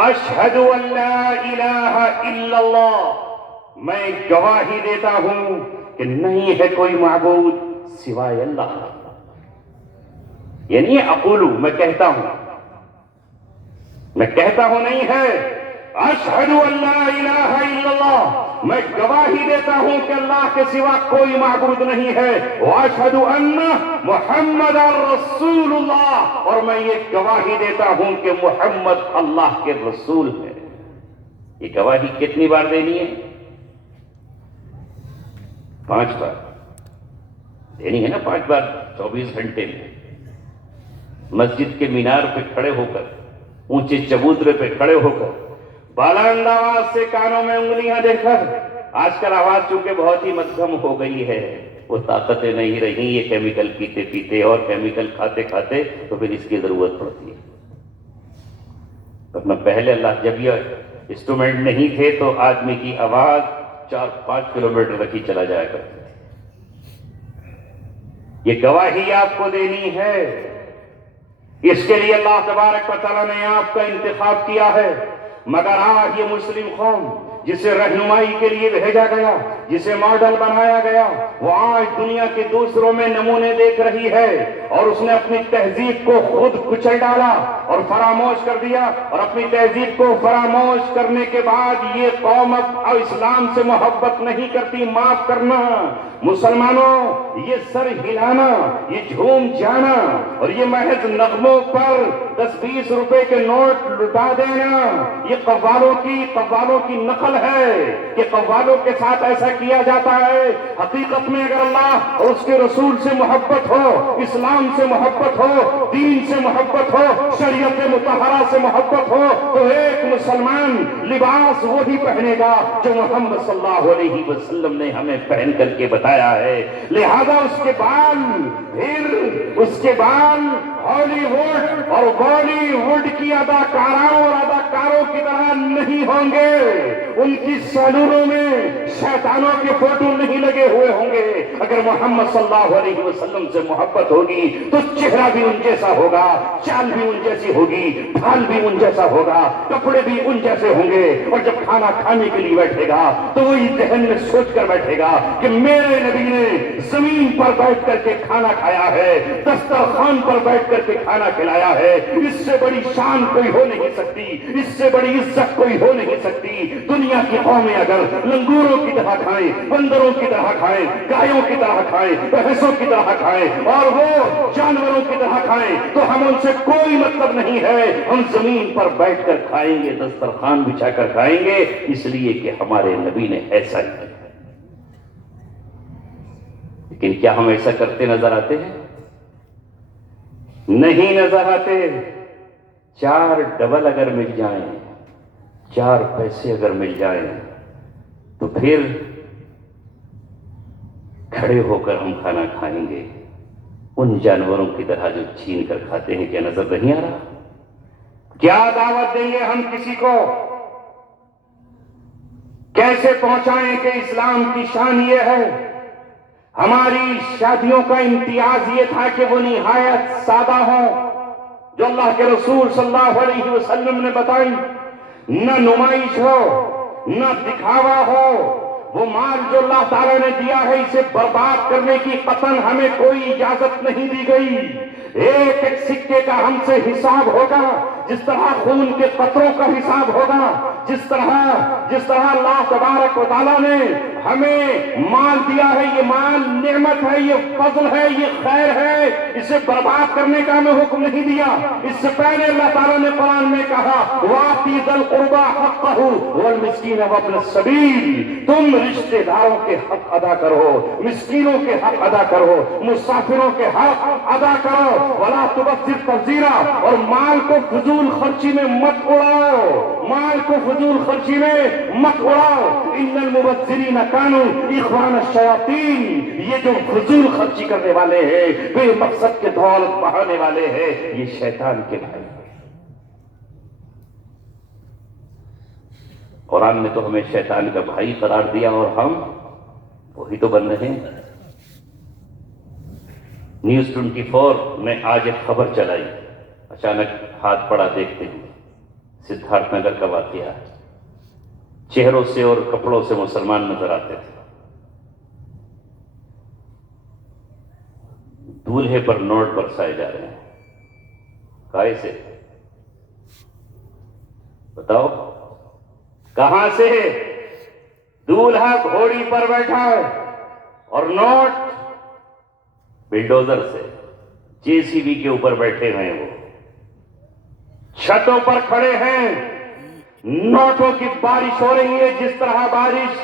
اشہد ان لا الہ الا اللہ، میں گواہی دیتا ہوں کہ نہیں ہے کوئی معبود سوائے اللہ۔ یعنی اقولو، میں کہتا ہوں نہیں ہے۔ اشہد ان لا الہ الا اللہ، میں گواہی دیتا ہوں کہ اللہ کے سوا کوئی معبود نہیں ہے۔ واشہد ان محمد رسول اللہ، اور میں یہ گواہی دیتا ہوں کہ محمد اللہ کے رسول ہے۔ یہ گواہی کتنی بار دینی ہے؟ 5 بار دینی ہے نا، 5 بار 24 گھنٹے میں۔ مسجد کے مینار پہ کھڑے ہو کر، اونچے چبوترے پہ کھڑے ہو کر، بلند آواز سے کانوں میں انگلیاں دے کر، آج کل آواز چونکہ بہت ہی مدھم ہو گئی ہے، وہ طاقتیں نہیں رہی، یہ کیمیکل پیتے پیتے اور کیمیکل کھاتے کھاتے تو پھر اس کی ضرورت پڑتی ہے۔ ورنہ پہلے اللہ جب یہ انسٹرومنٹ نہیں تھے تو آدمی کی آواز 4-5 کلومیٹر تک ہی چلا جایا کرتی تھی۔ یہ گواہی آپ کو دینی ہے، اس کے لیے اللہ تبارک و تعالیٰ نے آپ کا انتخاب کیا ہے۔ مگر آج یہ مسلم قوم جسے رہنمائی کے لیے بھیجا گیا، جسے ماڈل بنایا گیا، وہ آج دنیا کے دوسروں میں نمونے دیکھ رہی ہے، اور اس نے اپنی تہذیب کو خود کچل ڈالا اور فراموش کر دیا، اور اپنی تہذیب کو فراموش کرنے کے بعد یہ قوم اب اسلام سے محبت نہیں کرتی۔ معاف کرنا مسلمانوں، یہ سر ہلانا، یہ جھوم جانا اور یہ محض نغموں پر 10-20 روپے کے نوٹ لٹا دینا، یہ قوالوں کی نقل ہے کہ قوالوں کے ساتھ ایسا کیا جاتا ہے۔ حقیقت میں اگر اللہ اور اس کے رسول سے محبت ہو، اسلام سے محبت ہو، دین سے محبت ہو، شریعت مطہرہ سے محبت ہو، تو ایک مسلمان لباس وہی پہنے گا جو محمد صلی اللہ علیہ وسلم نے ہمیں پہن کر کے بتایا ہے۔ لہذا اس کے بال ہالی ووڈ اور بالی ووڈ کی اداکاراؤں اور اداکاروں کی طرح نہیں ہوں گے، ان کی سیلونوں میں شیطانوں کے فوٹو نہیں لگے ہوئے ہوں گے۔ اگر محمد صلی اللہ علیہ وسلم سے محبت ہوگی تو چہرہ بھی ان جیسا ہوگا، چال بھی ان جیسی ہوگی، ڈھال بھی ان جیسا ہوگا، کپڑے بھی ان جیسے ہوں گے، اور جب کھانا کھانے کے لیے بیٹھے گا تو وہی ذہن میں سوچ کر بیٹھے گا کہ میرے نبی نے زمین پر بیٹھ کر کے کھانا کھایا ہے، دسترخوان پر بیٹھ کر کے کھانا کھلایا ہے، اس سے بڑی شان کوئی ہو نہیں سکتی، اس سے بڑی عزت کوئی ہو نہیں سکتی۔ دنیا کی قومیں اگر لنگوروں کی طرح کھائیں، بندروں کی طرح کھائیں، گایوں کی طرح کھائیں، بھینسوں کی طرح کھائیں اور وہ جانوروں کی طرح کھائیں تو ہم ان سے کوئی مطلب نہیں ہے۔ ہم زمین پر بیٹھ کر کھائیں گے، دسترخوان بچھا کر کھائیں گے، اس لیے کہ ہمارے نبی نے ایسا ہی کیا۔ لیکن کیا ہم ایسا کرتے نظر آتے ہیں؟ نہیں نظر آتے۔ 4 ڈبل اگر مل جائیں، 4 پیسے اگر مل جائیں تو پھر کھڑے ہو کر ہم کھانا کھائیں گے، ان جانوروں کی طرح جو چھین کر کھاتے ہیں۔ کیا نظر نہیں آ رہا؟ کیا دعوت دیں گے ہم کسی کو؟ کیسے پہنچائیں کہ اسلام کی شان یہ ہے؟ ہماری شادیوں کا امتیاز یہ تھا کہ وہ نہایت سادہ ہوں، جو اللہ کے رسول صلی اللہ علیہ وسلم نے بتائی، نہ نمائش ہو، نہ دکھاوا ہو۔ وہ مال جو اللہ تعالیٰ نے دیا ہے اسے برباد کرنے کی قطعاً ہمیں کوئی اجازت نہیں دی گئی۔ ایک ایک سکے کا ہم سے حساب ہوگا، جس طرح خون کے قطروں کا حساب ہوگا، جس طرح اللہ تبارک و تعالیٰ نے ہمیں مال دیا ہے، یہ مال نعمت ہے، یہ فضل ہے، یہ خیر ہے، اسے برباد کرنے کا ہمیں حکم نہیں دیا۔ اس سے پہلے اللہ تعالیٰ نے قرآن میں کہا وَآتِ ذَا الْقُرْبَىٰ حَقَّهُ وَالْمِسْكِينَ وَابْنَ السَّبِيلِ، تم رشتے داروں کے حق ادا کرو، مسکینوں کے حق ادا کرو، مسافروں کے حق ادا کرو، وَلَا تُبَذِّرْ تَبْذِيرًا، اور مال کو فضول خرچی میں مت اڑاؤ، مال کو فضول خرچی میں مت اڑاؤ۔ ان المبذرین کانوا اخوان الشیاطین، یہ جو فضول خرچی کرنے والے ہیں، بے مقصد کے دولت بہانے والے ہیں، یہ شیطان کے بھائی ہیں۔ قرآن نے تو ہمیں شیطان کا بھائی قرار دیا اور ہم وہی تو بن رہے ہیں۔ نیوز 24 نے آج ایک خبر چلائی، اچانک ہاتھ پڑا دیکھتے ہیں، سدھارتھ نگر کا واقعہ ہے۔ چہروں سے اور کپڑوں سے مسلمان نظر آتے تھے، دولہے پر نوٹ برسائے جا رہے ہیں۔ کائے سے؟ بتاؤ کہاں سے؟ دولہا گھوڑی پر بیٹھا ہے اور نوٹ بلڈوزر سے، JCB کے اوپر بیٹھے ہوئے ہیں، وہ چھتوں پر کھڑے ہیں، نوٹوں کی بارش ہو رہی ہے، جس طرح بارش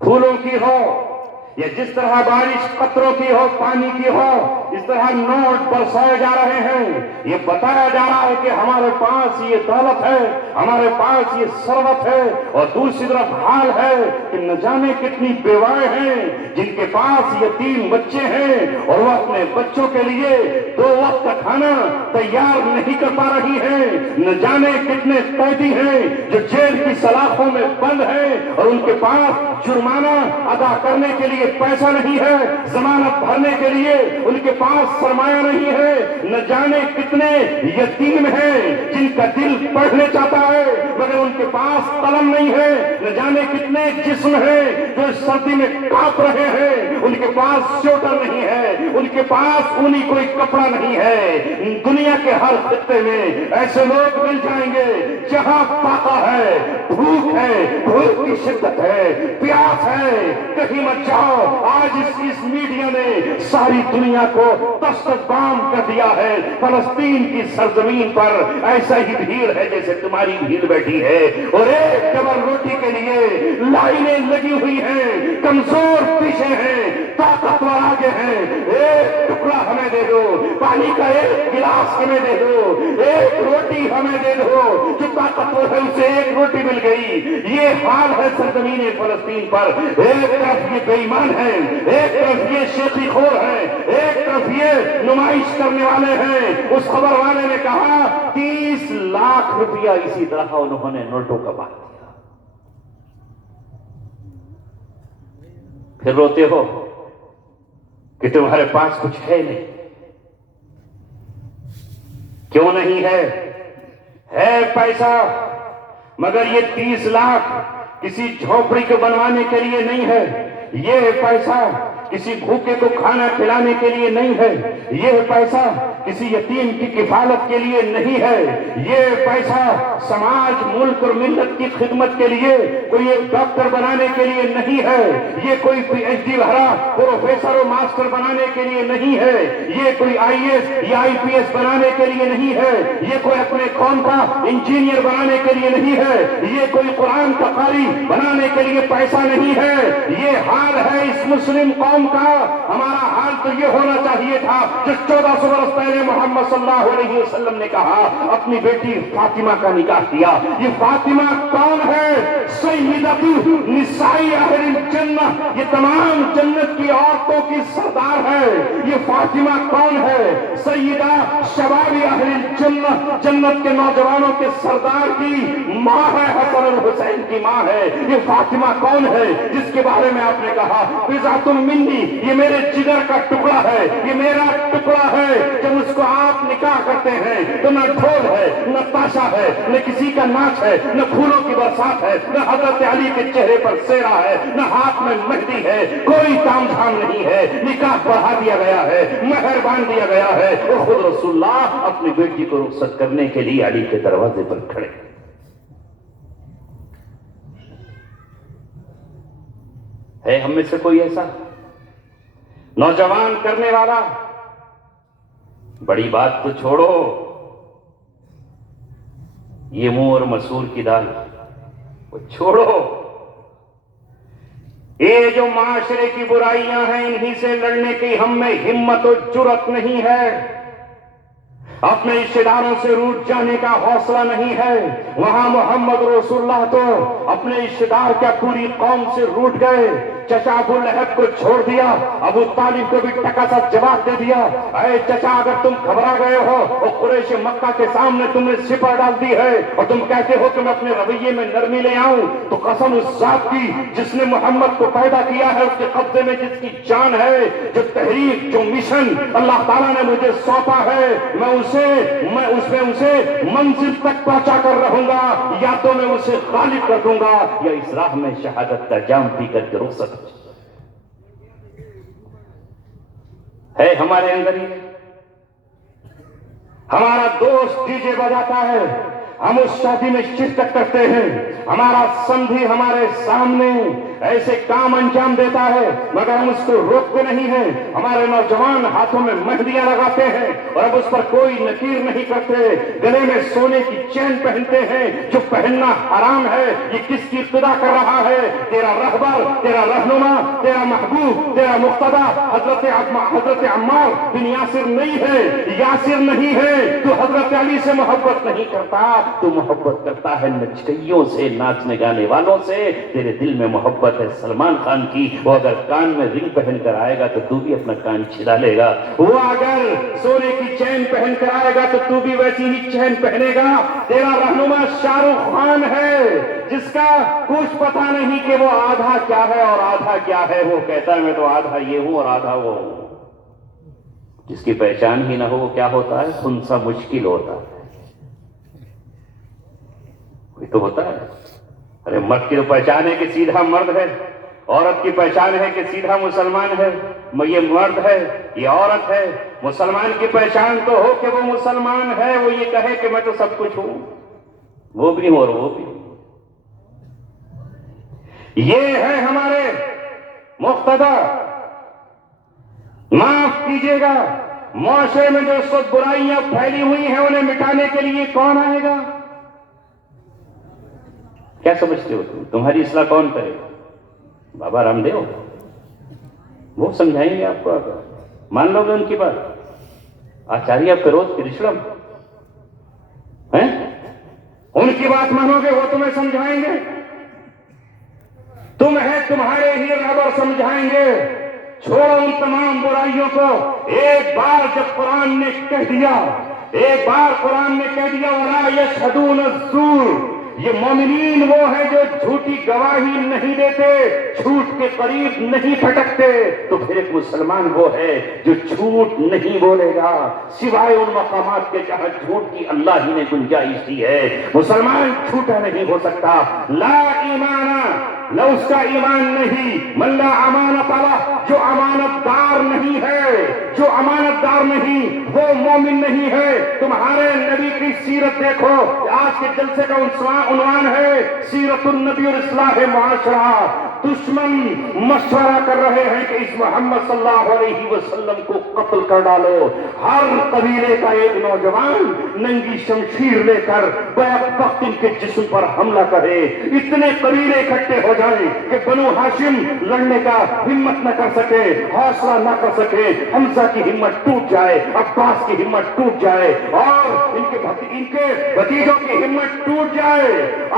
پھولوں کی ہو یا جس طرح بارش قطروں کی ہو، پانی کی ہو، اس طرح نوٹ برسائے جا رہے ہیں۔ یہ بتایا جا رہا ہے کہ ہمارے پاس یہ دولت ہے، ہمارے پاس یہ ثروت ہے، اور دوسری طرف حال ہے کہ نہ جانے کتنی بیوائیں ہیں جن کے پاس یتیم بچے ہیں اور وہ اپنے بچوں کے لیے 2 وقت کا کھانا تیار نہیں کر پا رہی ہیں۔ نہ جانے کتنے قیدی ہیں جو جیل کی سلاخوں میں بند ہیں اور ان کے پاس جرمانہ ادا کرنے کے لیے پیسہ نہیں ہے، ضمانت بھرنے کے لیے ان کے پاس سرمایہ نہیں ہے۔ نہ جانے کتنے یتیم ہیں جن کا دل پڑھنے چاہتا ہے مگر ان کے پاس قلم نہیں ہے۔ نہ جانے کتنے جسم ہیں جو اس سردی میں کانپ رہے ہیں، ان کے پاس سویٹر نہیں ہے، ان کے پاس اونی کوئی کپڑا نہیں ہے۔ دنیا کے ہر خطے میں ایسے لوگ مل جائیں گے جہاں فاقہ ہے، بھوک ہے، بھوک کی شدت ہے، پیاس ہے، کہیں مت جاؤ۔ آج اس میڈیا نے ساری دنیا کو دستک بام کر دیا ہے۔ فلسطین کی سرزمین پر ایسا ہی بھیڑ ہے جیسے تمہاری بھیڑ بیٹھی ہے، اور ایک ڈبل روٹی کے لیے لائنیں لگی ہوئی ہیں، کمزور پیچھے ہیں، طاقتور آگے ہیں۔ ایک ٹکڑا ہمیں دے دو، پانی کا ایک گلاس ہمیں دے دو، ایک روٹی ہمیں دے دو۔ جو طاقتور ہے اسے ایک روٹی مل گئی۔ یہ حال ہے سرزمین فلسطین پر۔ ایک طرف یہ بے ایمان ہے، ایک طرف یہ شیخی خور ہے، ایک طرف یہ نمائش کرنے والے ہیں۔ اس خبر والے نے کہا 30 لاکھ روپیہ اسی طرح انہوں نے نوٹوں کا بانٹ دیا۔ پھر روتے ہو کہ تمہارے پاس کچھ ہے نہیں۔ کیوں نہیں ہے؟ ہے پیسہ، مگر یہ 30 لاکھ کسی جھوپڑی کو بنوانے کے لیے نہیں ہے۔ یہ پیسہ کسی بھوکے کو کھانا کھلانے کے لیے نہیں ہے، یہ پیسہ کسی یتیم کی کفالت کے لیے نہیں ہے، یہ پیسہ سماج، ملک اور ملت کی خدمت کے لیے کوئی ایک ڈاکٹر بنانے کے لیے نہیں ہے، یہ کوئی پی ایچ ڈی بھرا پروفیسر و ماسٹر بنانے کے لیے نہیں ہے، یہ کوئی آئی ایس یا آئی پی ایس بنانے کے لیے نہیں ہے، یہ کوئی اپنے قوم کا انجینئر بنانے کے لیے نہیں ہے، یہ کوئی قرآن کا قاری بنانے کے لیے پیسہ نہیں ہے، یہ حال ہے اس مسلم قوم کا۔ ہمارا حال تو یہ ہونا چاہیے تھا جو 1400 برس پہلے محمد صلی اللہ علیہ وسلم نے کہا، اپنی بیٹی فاطمہ کا نکاح کیا۔ یہ فاطمہ کون ہے؟ سیدۃ نساء اہل الجنہ، یہ تمام جنت کی عورتوں کی سردار ہے۔ یہ فاطمہ کون ہے؟ سیدہ شباب اہل الجنہ، جنت کے نوجوانوں کے سردار کی ماں ہے، حسن اور حسین کی ماں ہے۔ یہ فاطمہ کون ہے جس کے بارے میں آپ نے کہا بضعۃ منی، یہ میرے جگر کا ٹکڑا ہے، یہ میرا ٹکڑا ہے۔ جب اس کو آپ نکاح کرتے ہیں تو نہ ڈھول ہے، نہ تاشا ہے، نہ کسی کا ناچ ہے، نہ پھولوں کی برسات ہے، نہ حضرت علی کے چہرے پر سیرا ہے، نہ ہاتھ میں مہندی ہے، کوئی تام جھام نہیں ہے۔ نکاح پڑھا دیا گیا ہے، مہر باندھ دیا گیا ہے، اور خود رسول اللہ اپنی بیٹی کو رخصت کرنے کے لیے علی کے دروازے پر کھڑے۔ ہے ہم میں سے کوئی ایسا نوجوان کرنے والا؟ بڑی بات تو چھوڑو، یہ منہ اور مسور کی دال وہ چھوڑو، یہ جو معاشرے کی برائیاں ہیں انہی سے لڑنے کی ہم میں ہمت و جرأت نہیں ہے، اپنے رشتے داروں سے روٹ جانے کا حوصلہ نہیں ہے۔ وہاں محمد رسول اللہ تو اپنے رشتے دار کیا پوری قوم سے روٹ گئے، چچا ابو لہب کو چھوڑ دیا، ابو طالب کو بھی ٹکا سا جواب دے دیا، اے چچا اگر تم گھبرا گئے ہو اور قریش مکہ کے سامنے تم نے سپر ڈال دی ہے اور تم کہتے ہو کہ میں اپنے رویے میں نرمی لے آؤں، تو قسم اس ذات کی جس نے محمد کو پیدا کیا ہے، اس کے قبضے میں جس کی جان ہے، جو تحریک، جو مشن اللہ تعالیٰ نے مجھے سونپا ہے، میں اسے منزل تک پہنچا کر رہوں گا، یا تو میں اسے غالب کر دوں گا یا اس راہ میں شہادت کا جام پی کر کے رخصت ہے۔ ہمارے اندر ہی ہمارا دوست ڈی جے بجاتا ہے، ہم اس شادی میں شرکت کرتے ہیں، ہمارا سمدھی ہمارے سامنے ایسے کام انجام دیتا ہے مگر ہم اس کو روکتے نہیں ہیں، ہمارے نوجوان ہاتھوں میں مہندیاں لگاتے ہیں اور اب اس پر کوئی نکیر نہیں کرتے، گلے میں سونے کی چین پہنتے ہیں جو پہننا حرام ہے۔ یہ کس کی اقتدا کر رہا ہے؟ تیرا رہبر، تیرا رہنما، تیرا محبوب، تیرا مقتدی حضرت عمار بن یاسر نہیں ہے، یاسر نہیں ہے۔ تو حضرت علی سے محبت نہیں کرتا، تو محبت کرتا ہے نچکیوں سے، ناچنے گانے والوں سے۔ تیرے دل میں محبت ہے سلمان خان کی، وہ اگر کان میں رنگ پہن کر آئے گا تو تو بھی اپنا کان چھلا لے گا، وہ اگر سونے کی چین پہن کر آئے گا تو تو بھی ویسی ہی چین پہنے گا۔ تیرا رہنما شاہ رخ خان ہے جس کا کچھ پتہ نہیں کہ وہ آدھا کیا ہے اور آدھا کیا ہے، وہ کہتا ہے میں تو آدھا یہ ہوں اور آدھا وہ ہوں۔ جس کی پہچان ہی نہ ہو وہ کیا ہوتا ہے؟ خنثی مشکل ہوتا ہے۔ کوئی تو ہوتا ہے، ارے مرد کی تو پہچان ہے کہ سیدھا مرد ہے، عورت کی پہچان ہے کہ سیدھا مسلمان ہے، یہ مرد ہے یہ عورت ہے۔ مسلمان کی پہچان تو ہو کہ وہ مسلمان ہے، وہ یہ کہے کہ میں تو سب کچھ ہوں، وہ بھی ہوں اور وہ بھی ہوں۔ یہ ہے ہمارے مقتدی۔ معاف کیجیے گا، معاشرے میں جو اس وقت برائیاں پھیلی ہوئی ہیں انہیں مٹانے کے لیے کون آئے گا؟ کیا سمجھتے ہو تمہاری اصلاح کون کرے گا؟ بابا رام دیو، وہ سمجھائیں گے آپ کو، اگر مان لو گے ان کی بات۔ آچاریہ فیروز کرشنم ہیں، ان کی بات مانو گے وہ تمہیں سمجھائیں گے، تمہیں تمہارے ہی رہبر سمجھائیں گے۔ چھوڑو ان تمام برائیوں کو۔ ایک بار جب قرآن نے کہہ دیا، ایک بار قرآن نے کہہ دیا وَلَا يَشْهَدُونَ الزُّورَ، یہ مومنین وہ ہیں جو جھوٹی گواہی نہیں دیتے، جھوٹ کے قریب نہیں پھٹکتے، تو پھر ایک مسلمان وہ ہے جو جھوٹ نہیں بولے گا سوائے ان مقامات کے جہاں جھوٹ کی اللہ ہی نے گنجائش دی ہے۔ مسلمان جھوٹا نہیں ہو سکتا۔ لا ایمان نہ اس کا ایمان نہیں. من لا امانت علیہ, جو امانت دار نہیں ہے, جو امانت دار نہیں وہ مومن نہیں ہے. تمہارے نبی کی سیرت دیکھو. آج کے جلسے کا عنوان ہے سیرت النبی اور اصلاح معاشرہ. دشمن مشورہ کر رہے ہیں کہ اس محمد صلی اللہ علیہ وسلم کو قتل کر ڈالو. ہر قبیلے کا ایک نوجوان ننگی شمشیر لے کر بیک وقت ان کے جسم پر حملہ کرے. اتنے قبیلے اکٹھے ہو جائیں کہ بنو ہاشم لڑنے کا ہمت نہ کر سکے, حوصلہ نہ کر سکے. حمزہ کی ہمت ٹوٹ جائے, عباس کی ہمت ٹوٹ جائے, اور ان کے بھتیجوں کی ہمت ٹوٹ جائے.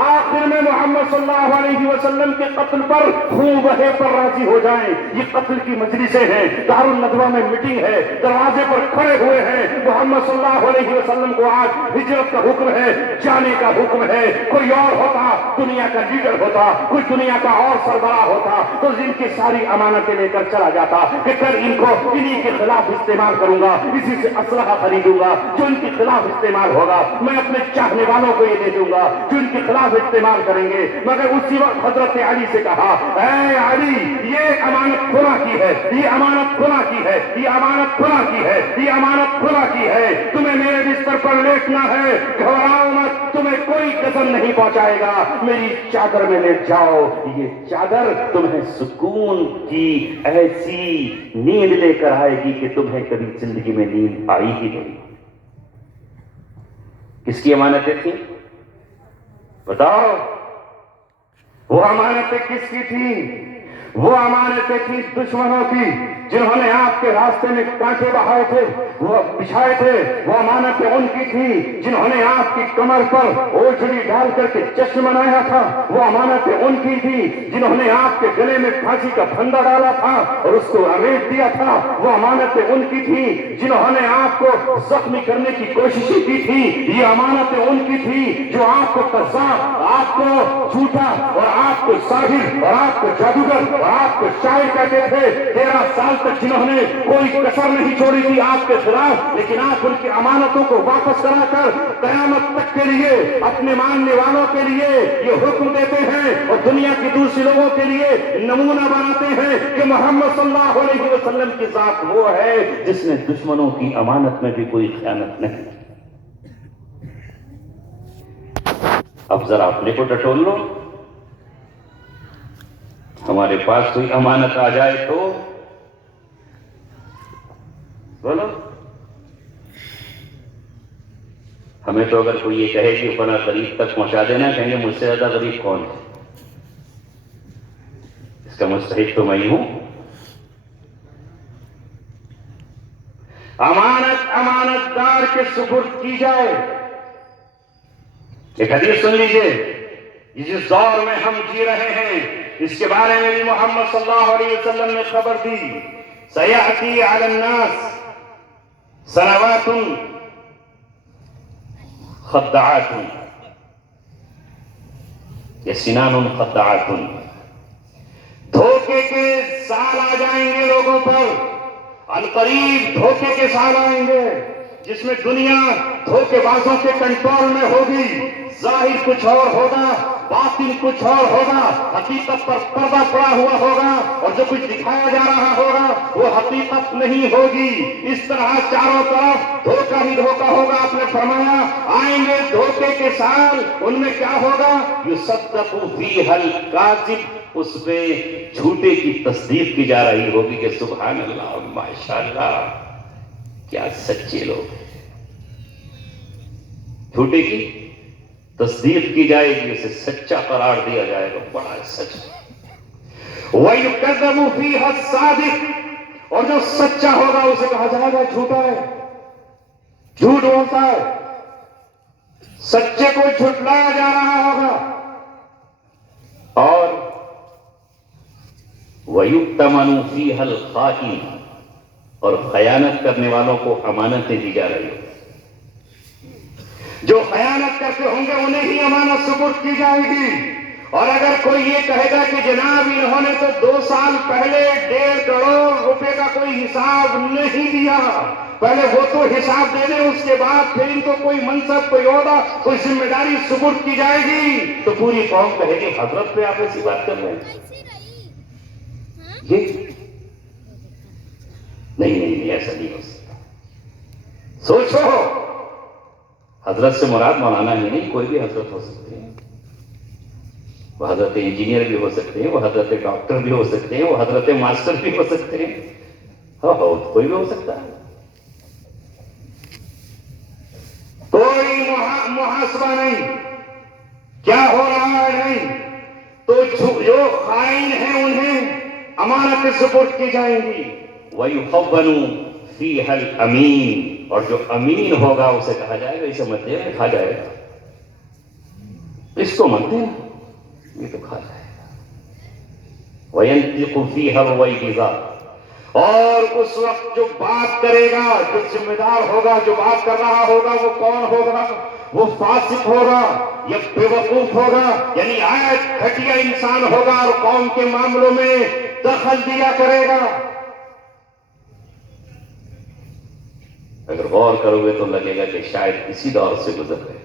آخر میں محمد صلی اللہ علیہ وسلم کے قتل پر خون بہے پر راضی ہو جائیں. یہ قتل کی مجلسیں ہیں, دارالندوہ میں میٹنگ ہے, دروازے پر کھڑے ہوئے ہیں. محمد صلی اللہ علیہ وسلم کو آج ہجرت کا حکم ہے, جانے کا حکم ہے. کوئی اور ہوتا, دنیا کا لیڈر ہوتا, کوئی دنیا کا اور سربراہ ہوتا تو ان کی ساری امانتیں لے کر چلا جاتا کہ کل ان کو انہی کے خلاف استعمال کروں گا, اسی سے اسلحہ خریدوں گا جو ان کے خلاف استعمال ہوگا. میں اپنے چاہنے والوں کو یہ دے دوں گا جو ان کے خلاف استعمال کریں گے. مگر اسی وقت حضرت علی سے کہا, اے علی, یہ امانت خدا کی ہے, یہ امانت خدا کی ہے, یہ امانت خدا کی ہے, یہ امانت خدا کی ہے. تمہیں میرے بستر پر لیٹنا ہے, گھبراؤ مت, تمہیں کوئی قسم نہیں پہنچائے گا. میری چادر میں لیٹ جاؤ. یہ چادر تمہیں سکون کی ایسی نیند لے کر آئے گی کہ تمہیں کبھی زندگی میں نیند آئی ہی نہیں. کس کی امانتیں تھیں بتاؤ؟ وہ امانتیں کس کی تھیں؟ وہ امانتیں تھیں دشمنوں کی, جنہوں نے آپ کے راستے میں کانٹے بہائے تھے, وہ بچھائے تھے. وہ امانتیں ان کی تھی جنہوں نے آپ کی کمر پر اوجھڑی ڈال کر کے جشن منایا تھا. وہ امانتیں ان کی تھی جنہوں نے آپ کے گلے میں پھانسی کا پھندا ڈالا تھا اور اس کو امیٹ دیا تھا. وہ امانتیں ان کی تھی جنہوں نے آپ کو زخمی کرنے کی کوشش کی تھی. یہ امانتیں ان کی تھی جو آپ کو قذاب, آپ کو جھوٹا اور آپ کو ساحر اور آپ کو جادوگر اور آپ کو شاعر کہتے تھے. 13 سال تک جنہوں نے کوئی کسر نہیں چھوڑی تھی آپ کے خلاف, لیکن آپ ان کی امانتوں کو واپس کرا کر قیامت تک کے لیے اپنے ماننے والوں کے لیے یہ حکم دیتے ہیں اور دنیا کی دوسری لوگوں کے لیے نمونہ بناتے ہیں کہ محمد صلی اللہ علیہ وسلم کی ذات وہ ہے جس نے دشمنوں کی امانت میں بھی کوئی خیانت نہیں. اب ذرا اپنے کو ٹٹول لو. ہمارے پاس کوئی امانت آ جائے تو بولو. ہمیں تو اگر کوئی یہ کہے کہ فلاں غریب تک پہنچا دینا, کہیں گے مجھ سے زیادہ غریب کون ہے, اس کا مستحق تو میں ہی ہوں. امانت امانت دار کے سپرد کی جائے. ایک حدیث سن لیجئے, جس دور میں ہم جی رہے ہیں اس کے بارے میں بھی محمد صلی اللہ علیہ وسلم نے خبر دی. سیأتی علی الناس سنوات خدعات یا سنان خدعات, دھوکے کے سال آ جائیں گے لوگوں پر. عنقریب دھوکے کے سال آئیں گے جس میں دنیا دھوکے بازوں کے کنٹرول میں ہوگی. ظاہر کچھ اور ہوگا, باطن کچھ اور ہوگا. حقیقت پر پردہ پڑا ہوا ہوگا اور جو کچھ دکھایا جا رہا ہوگا وہ حقیقت نہیں ہوگی. اس طرح چاروں طرف دھوکہ ہی دھوکہ ہوگا. آپ نے فرمایا آئیں گے دھوکے کے سال, ان میں کیا ہوگا؟ یصدق فیہا الکاذب, اس میں جھوٹے کی تصدیق کی جا رہی ہوگی کہ سبحان اللہ, ماشاءاللہ, کیا سچے لوگ. جھوٹے کی تصدیق کی جائے گی, اسے سچا قرار دیا جائے گا, بڑا سچ. وَيُكَذَّبُ فِيهَا الصَّادِقُ, اور جو سچا ہوگا اسے کہا جائے گا جھوٹا ہے, جھوٹ بولتا ہے. سچے کو جھٹلایا جا رہا ہوگا. اور وَيُؤْتَمَنُ فِيهَا الْخَائِنُ, اور خیانت کرنے والوں کو امانتیں دی جا رہی ہیں. جو خیانت کرتے ہوں گے انہیں ہی امانت سپرد کی جائے گی. اور اگر کوئی یہ کہے گا کہ جناب انہوں نے تو 2 سال پہلے 1.5 کروڑ روپے کا کوئی حساب نہیں دیا, پہلے وہ تو حساب دے دیں، اس کے بعد پھر ان کو کوئی منصب، کوئی عہدہ، کوئی ذمہ داری سپرد کی جائے گی تو پوری قوم کہے گی حضرت پہ آپ ایسی بات کر رہے ہیں۔ یہ نہیں ایسا نہیں ہو سکتا۔ سوچو، حضرت سے مراد مولانا ہی نہیں، کوئی بھی حضرت ہو سکتے ہیں، وہ حضرت انجینئر بھی ہو سکتے ہیں، وہ حضرت ڈاکٹر بھی ہو سکتے ہیں، وہ حضرت ماسٹر بھی ہو سکتے ہیں، کوئی بھی ہو سکتا ہے۔ کوئی محاسبہ نہیں، کیا ہو رہا ہے نہیں، تو جو خائن ہیں انہیں امانتیں سپرد کی جائیں گی۔ وَيُخَوَّنُ فِيهَا الْأَمِينَ، اور جو امین ہوگا اسے کہا جائے گا اسے مت دینا، کھا جائے گا، اس کو مت دینا، یہ تو کھا جائے گا۔ وَيَنْطِقُ فِيهَا الرُّوَيْبِضَةُ، اور اس وقت جو بات کرے گا، جو ذمہ دار ہوگا، جو بات کر رہا ہوگا، وہ کون ہوگا؟ وہ فاسق ہوگا یا بے وقوف ہوگا، یعنی عیب گھٹیا انسان ہوگا اور قوم کے معاملوں میں دخل دیا کرے گا۔ اگر غور کرو گے تو لگے گا کہ شاید اسی دور سے گزر رہے۔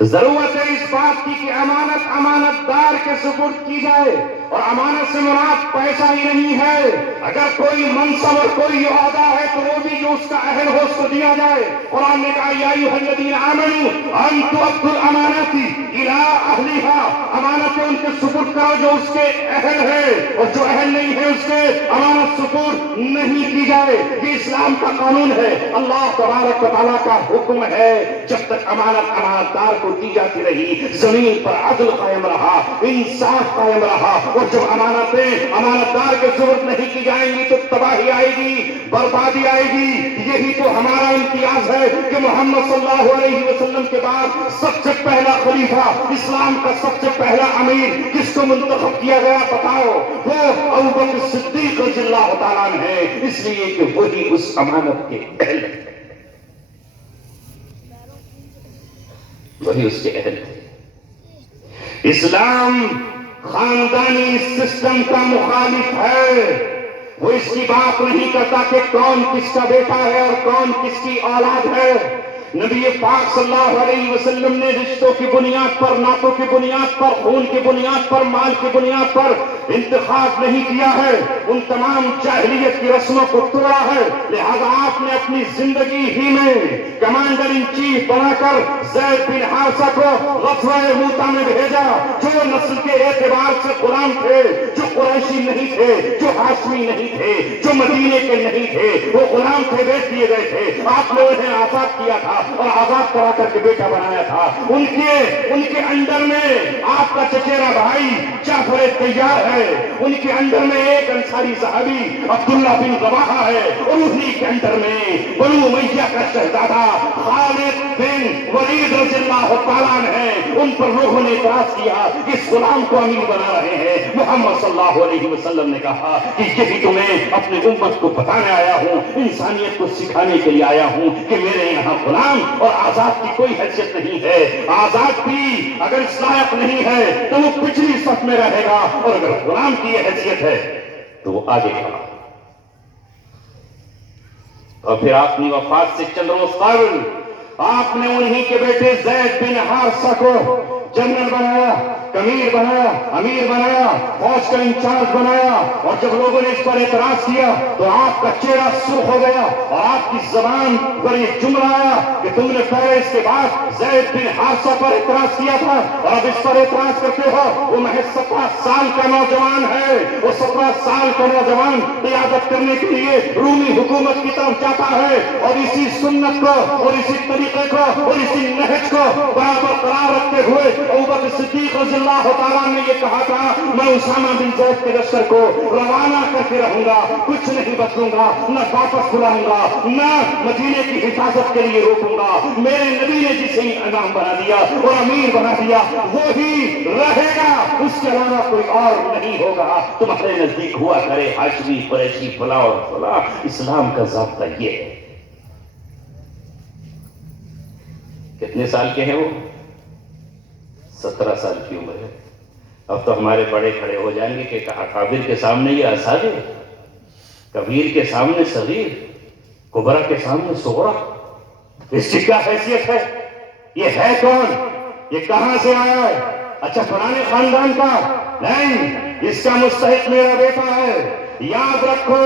ضرورت ہے اس بات کی کہ امانت دار کے سپرد کی جائے، اور امانت سے مراد پیسہ ہی نہیں ہے، اگر کوئی منصب اور کوئی عہدہ ہے تو وہ بھی جو اس کا اہل ہو اس کو دیا جائے۔ قرآن نے کہا یا ایھا الذین آمنوا ان تؤدوا الامانات الی اہلھا، امانتیں ان کے سپرد کرو جو اس کے اہل ہے، اور جو اہل نہیں ہے اس کے امانت سپرد نہیں کی جائے۔ یہ اسلام کا قانون ہے، اللہ تبارک و تعالیٰ کا حکم ہے۔ جب تک امانت دار کو دی جاتی رہی، زمین پر عدل قائم رہا، انصاف قائم رہا، اور جب امانتیں امانت دار کے سپرد نہیں کی جائیں گی تو تباہی آئے گی، بربادی آئے گی۔ یہی تو ہمارا امتیاز ہے کہ محمد صلی اللہ علیہ وسلم کے بعد سب سے پہلا خلیفہ، اسلام کا سب سے پہلا امیر کس کو منتخب کیا گیا بتاؤ؟ وہ ابوبکر صدیق رضی اللہ تعالیٰ عنہ ہے، اس لیے کہ وہی اس امانت کے اہل ہیں، وہی اس کے اہل تھے۔ اسلام خاندانی سسٹم کا مخالف ہے، وہ اس کی بات نہیں کرتا کہ کون کس کا بیٹا ہے اور کون کس کی اولاد ہے۔ نبی پاک صلی اللہ علیہ وسلم نے رشتوں کی بنیاد پر، ناطوں کی بنیاد پر، خون کی بنیاد پر، مال کی بنیاد پر انتخاب نہیں کیا ہے، ان تمام جاہلیت کی رسموں کو توڑا ہے۔ لہذا آپ نے اپنی زندگی ہی میں کمانڈر ان چیف بنا کر زید بن حارثہ کو غزوہ موطا میں بھیجا، جو نسل کے اعتبار سے غلام تھے، جو قریشی نہیں تھے، جو ہاشمی نہیں تھے، جو مدینے کے نہیں تھے، وہ غلام تھے، بیچ دیے گئے تھے، آپ نے انہیں آزاد کیا تھا اور آزاد کرا کر کے بیٹا بنایا تھا۔ ان کے انڈر میں آپ کا چچیرا بھائی جعفر طیار ہے، ان کے انڈر میں ایک انصاری صحابی عبداللہ بن رواحہ ہے، اور انہی کے انڈر میں بنو امیہ کا شہزادہ خالد بن ولید رضی اللہ تعالیٰ عنہ ہے۔ ان پر لوگوں نے اعتراض کیا کہ اس غلام کو امیر بنا رہے ہیں۔ محمد صلی اللہ علیہ وسلم نے کہا کہ یہی تو میں اپنی امت کو بتانے آیا ہوں، انسانیت کو سکھانے کے لیے آیا ہوں کہ میرے یہاں غلام اور آزاد کی کوئی حیثیت نہیں ہے۔ آزاد بھی اگر اس لائق نہیں ہے تو وہ پچھلی صف میں رہے گا، اور اگر غلام کی یہ حیثیت ہے تو وہ آگے کھڑا۔ اور پھر آپ نے وفات سے چند روز قبل آپ نے انہی کے بیٹے زید بن حارثہ کو جنرل بنایا، امیر بنایا، فوج کا انچارج بنایا، اور جب لوگوں نے اس پر اعتراض کیا تو آپ کا چہرہ سرخ ہو گیا اور آپ کی زبان پر یہ جملہ آیا کہ تم نے پہلے اس کے بعد زید بن حارثہ پر اعتراض کیا تھا اور اب اس پر اعتراض کرتے ہو۔ وہ محض 17 سال کا نوجوان ہے، وہ 17 سال کا نوجوان قیادت کرنے کے لیے رومی حکومت کی طرف جاتا ہے، اور اسی سنت کو اور اسی طریقے کو اور اسی نہج کو برابر قرار رکھتے ہوئے ابوبکر صدیق رضی اللہ تعالیٰ نے یہ کہا تھا میں اسامہ بن زید کے لشکر کو روانہ کر کے رہوں گا، کچھ نہیں بدلوں گا، نہ واپس بلاؤں گا، نہ مدینے کی حفاظت کے لیے روکوں گا۔ میرے نبی نے جسے امام بنا دیا اور امیر بنا دیا وہی رہے گا، اس کے علاوہ کوئی اور نہیں ہوگا۔ تمہارے نزدیک ہوا کرے ہاشمی قریشی فلاں اور فلاں، اسلام کا ضابطہ یہ ہے۔ کتنے سال کے ہیں وہ؟ 17 سال کی عمر ہے۔ اب تو ہمارے بڑے کھڑے ہو جائیں گے کہ اکابر کے سامنے یہ اصغر، کبیر کے سامنے صغیر۔ کبرا کے سامنے صغرا، اس کی کیا حیثیت ہے؟ یہ ہے کون؟ یہ کہاں سے آیا ہے؟ اچھا پرانے خاندان کا نہیں، اس کا مستحق میرا بیٹا ہے۔ یاد رکھو،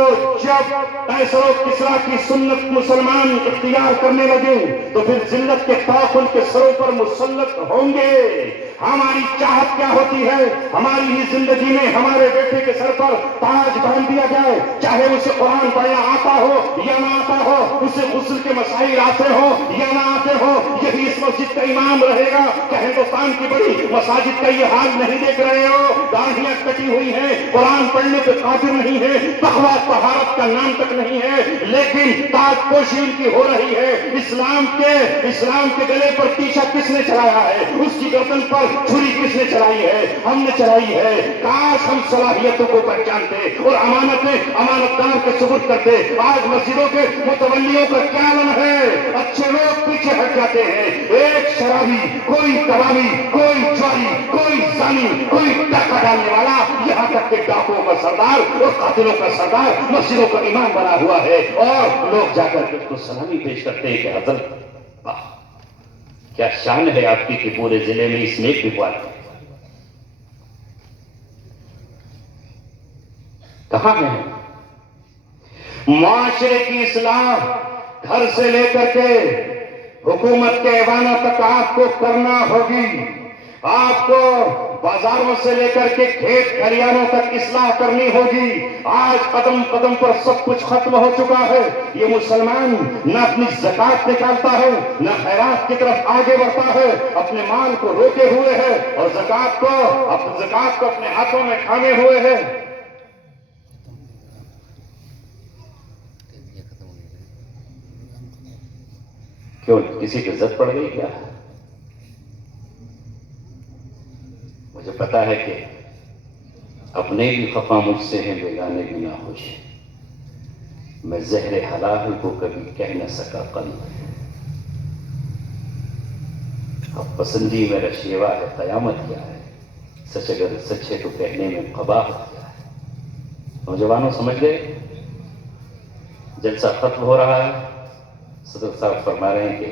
جب قیصر و کسریٰ کی سنت مسلمان اختیار کرنے لگے تو پھر ذلت کے طاق ان کے سروں پر مسلط ہوں گے۔ ہماری چاہت کیا ہوتی ہے؟ ہماری ہی زندگی میں ہمارے بیٹے کے سر پر تاج باندھ دیا جائے، چاہے اسے قرآن پڑھنا آتا ہو یا نہ آتا ہو، اسے غسل کے مسائل آتے ہو یا نہ آتے ہو، یہی اس مسجد کا امام رہے گا۔ کہ ہندوستان کی بڑی مساجد کا یہ حال نہیں دیکھ رہے ہو؟ داڑھیاں کٹی ہوئی ہیں، قرآن پڑھنے پہ قادر نہیں ہے، تقویٰ طہارت کا نام تک نہیں ہے، لیکن تاج پوشی ان کی ہو رہی ہے۔ اسلام کے گلے پر تیشہ کس نے چلایا ہے؟ اس کی گردن پر چھری کس نے چلائی ہے؟ ہم نے چلائی ہے۔ کاش ہم صلاحیتوں کو پہچانتے اور امانتدار کے سپرد کرتے۔ آج مسجدوں کے متولیوں کا کیا عالم ہے؟ اچھے لوگ پیچھے ہٹ جاتے ہیں، ایک شرابی، کوئی کبابی، کوئی چوری، کوئی زانی، کوئی ڈاکہ ڈالنے والا، یہاں تک کہ ڈاکوؤں کا سردار اور قاتلوں کا سردار مسجدوں کا امام بنا ہوا ہے، اور لوگ جا کر کے اس کو سلامی پیش کرتے ہیں کہ حضرت واہ کیا شان ہے آپ کی کہ پورے ضلع میں اس نیک بات کہاں ہے؟ معاشرے کی اصلاح گھر سے لے کر کے حکومت کے ایوانوں تک آپ کو کرنا ہوگی۔ آپ کو بازاروں سے لے کر کے کھیت کھلیانوں تک اصلاح کرنی ہوگی۔ آج قدم قدم پر سب کچھ ختم ہو چکا ہے۔ یہ مسلمان نہ اپنی زکوٰۃ نکالتا ہے، نہ خیرات کی طرف آگے بڑھتا ہے، اپنے مال کو روکے ہوئے ہے اور زکوٰۃ کو اپنے ہاتھوں میں تھامے ہوئے ہے۔ کیوں کسی کی عزت پڑ گئی کیا؟ مجھے پتا ہے کہ اپنے بھی خفا مجھ سے ہیں، بیگانے بھی ناخوش۔ میں زہر حلال کو کبھی کہہ نہ سکا قلب، اب پسندی میرا شیوا ہے، قیامت کیا ہے؟ سچ اگر سچ ہے تو کہنے میں قباحت کیا ہے؟ نوجوانوں سمجھ گئے؟ جلسہ ختم ہو رہا ہے، صدر صاحب فرما رہے ہیں کہ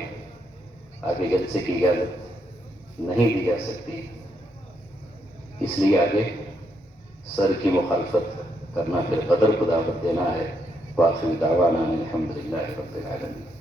آگے جلسے کی اجازت نہیں دی جا سکتی، اس لیے آگے سر کی مخالفت کرنا پھر قدر کو دعوت دینا ہے۔ وآخر دعوانا الحمدللہ رب العالمین۔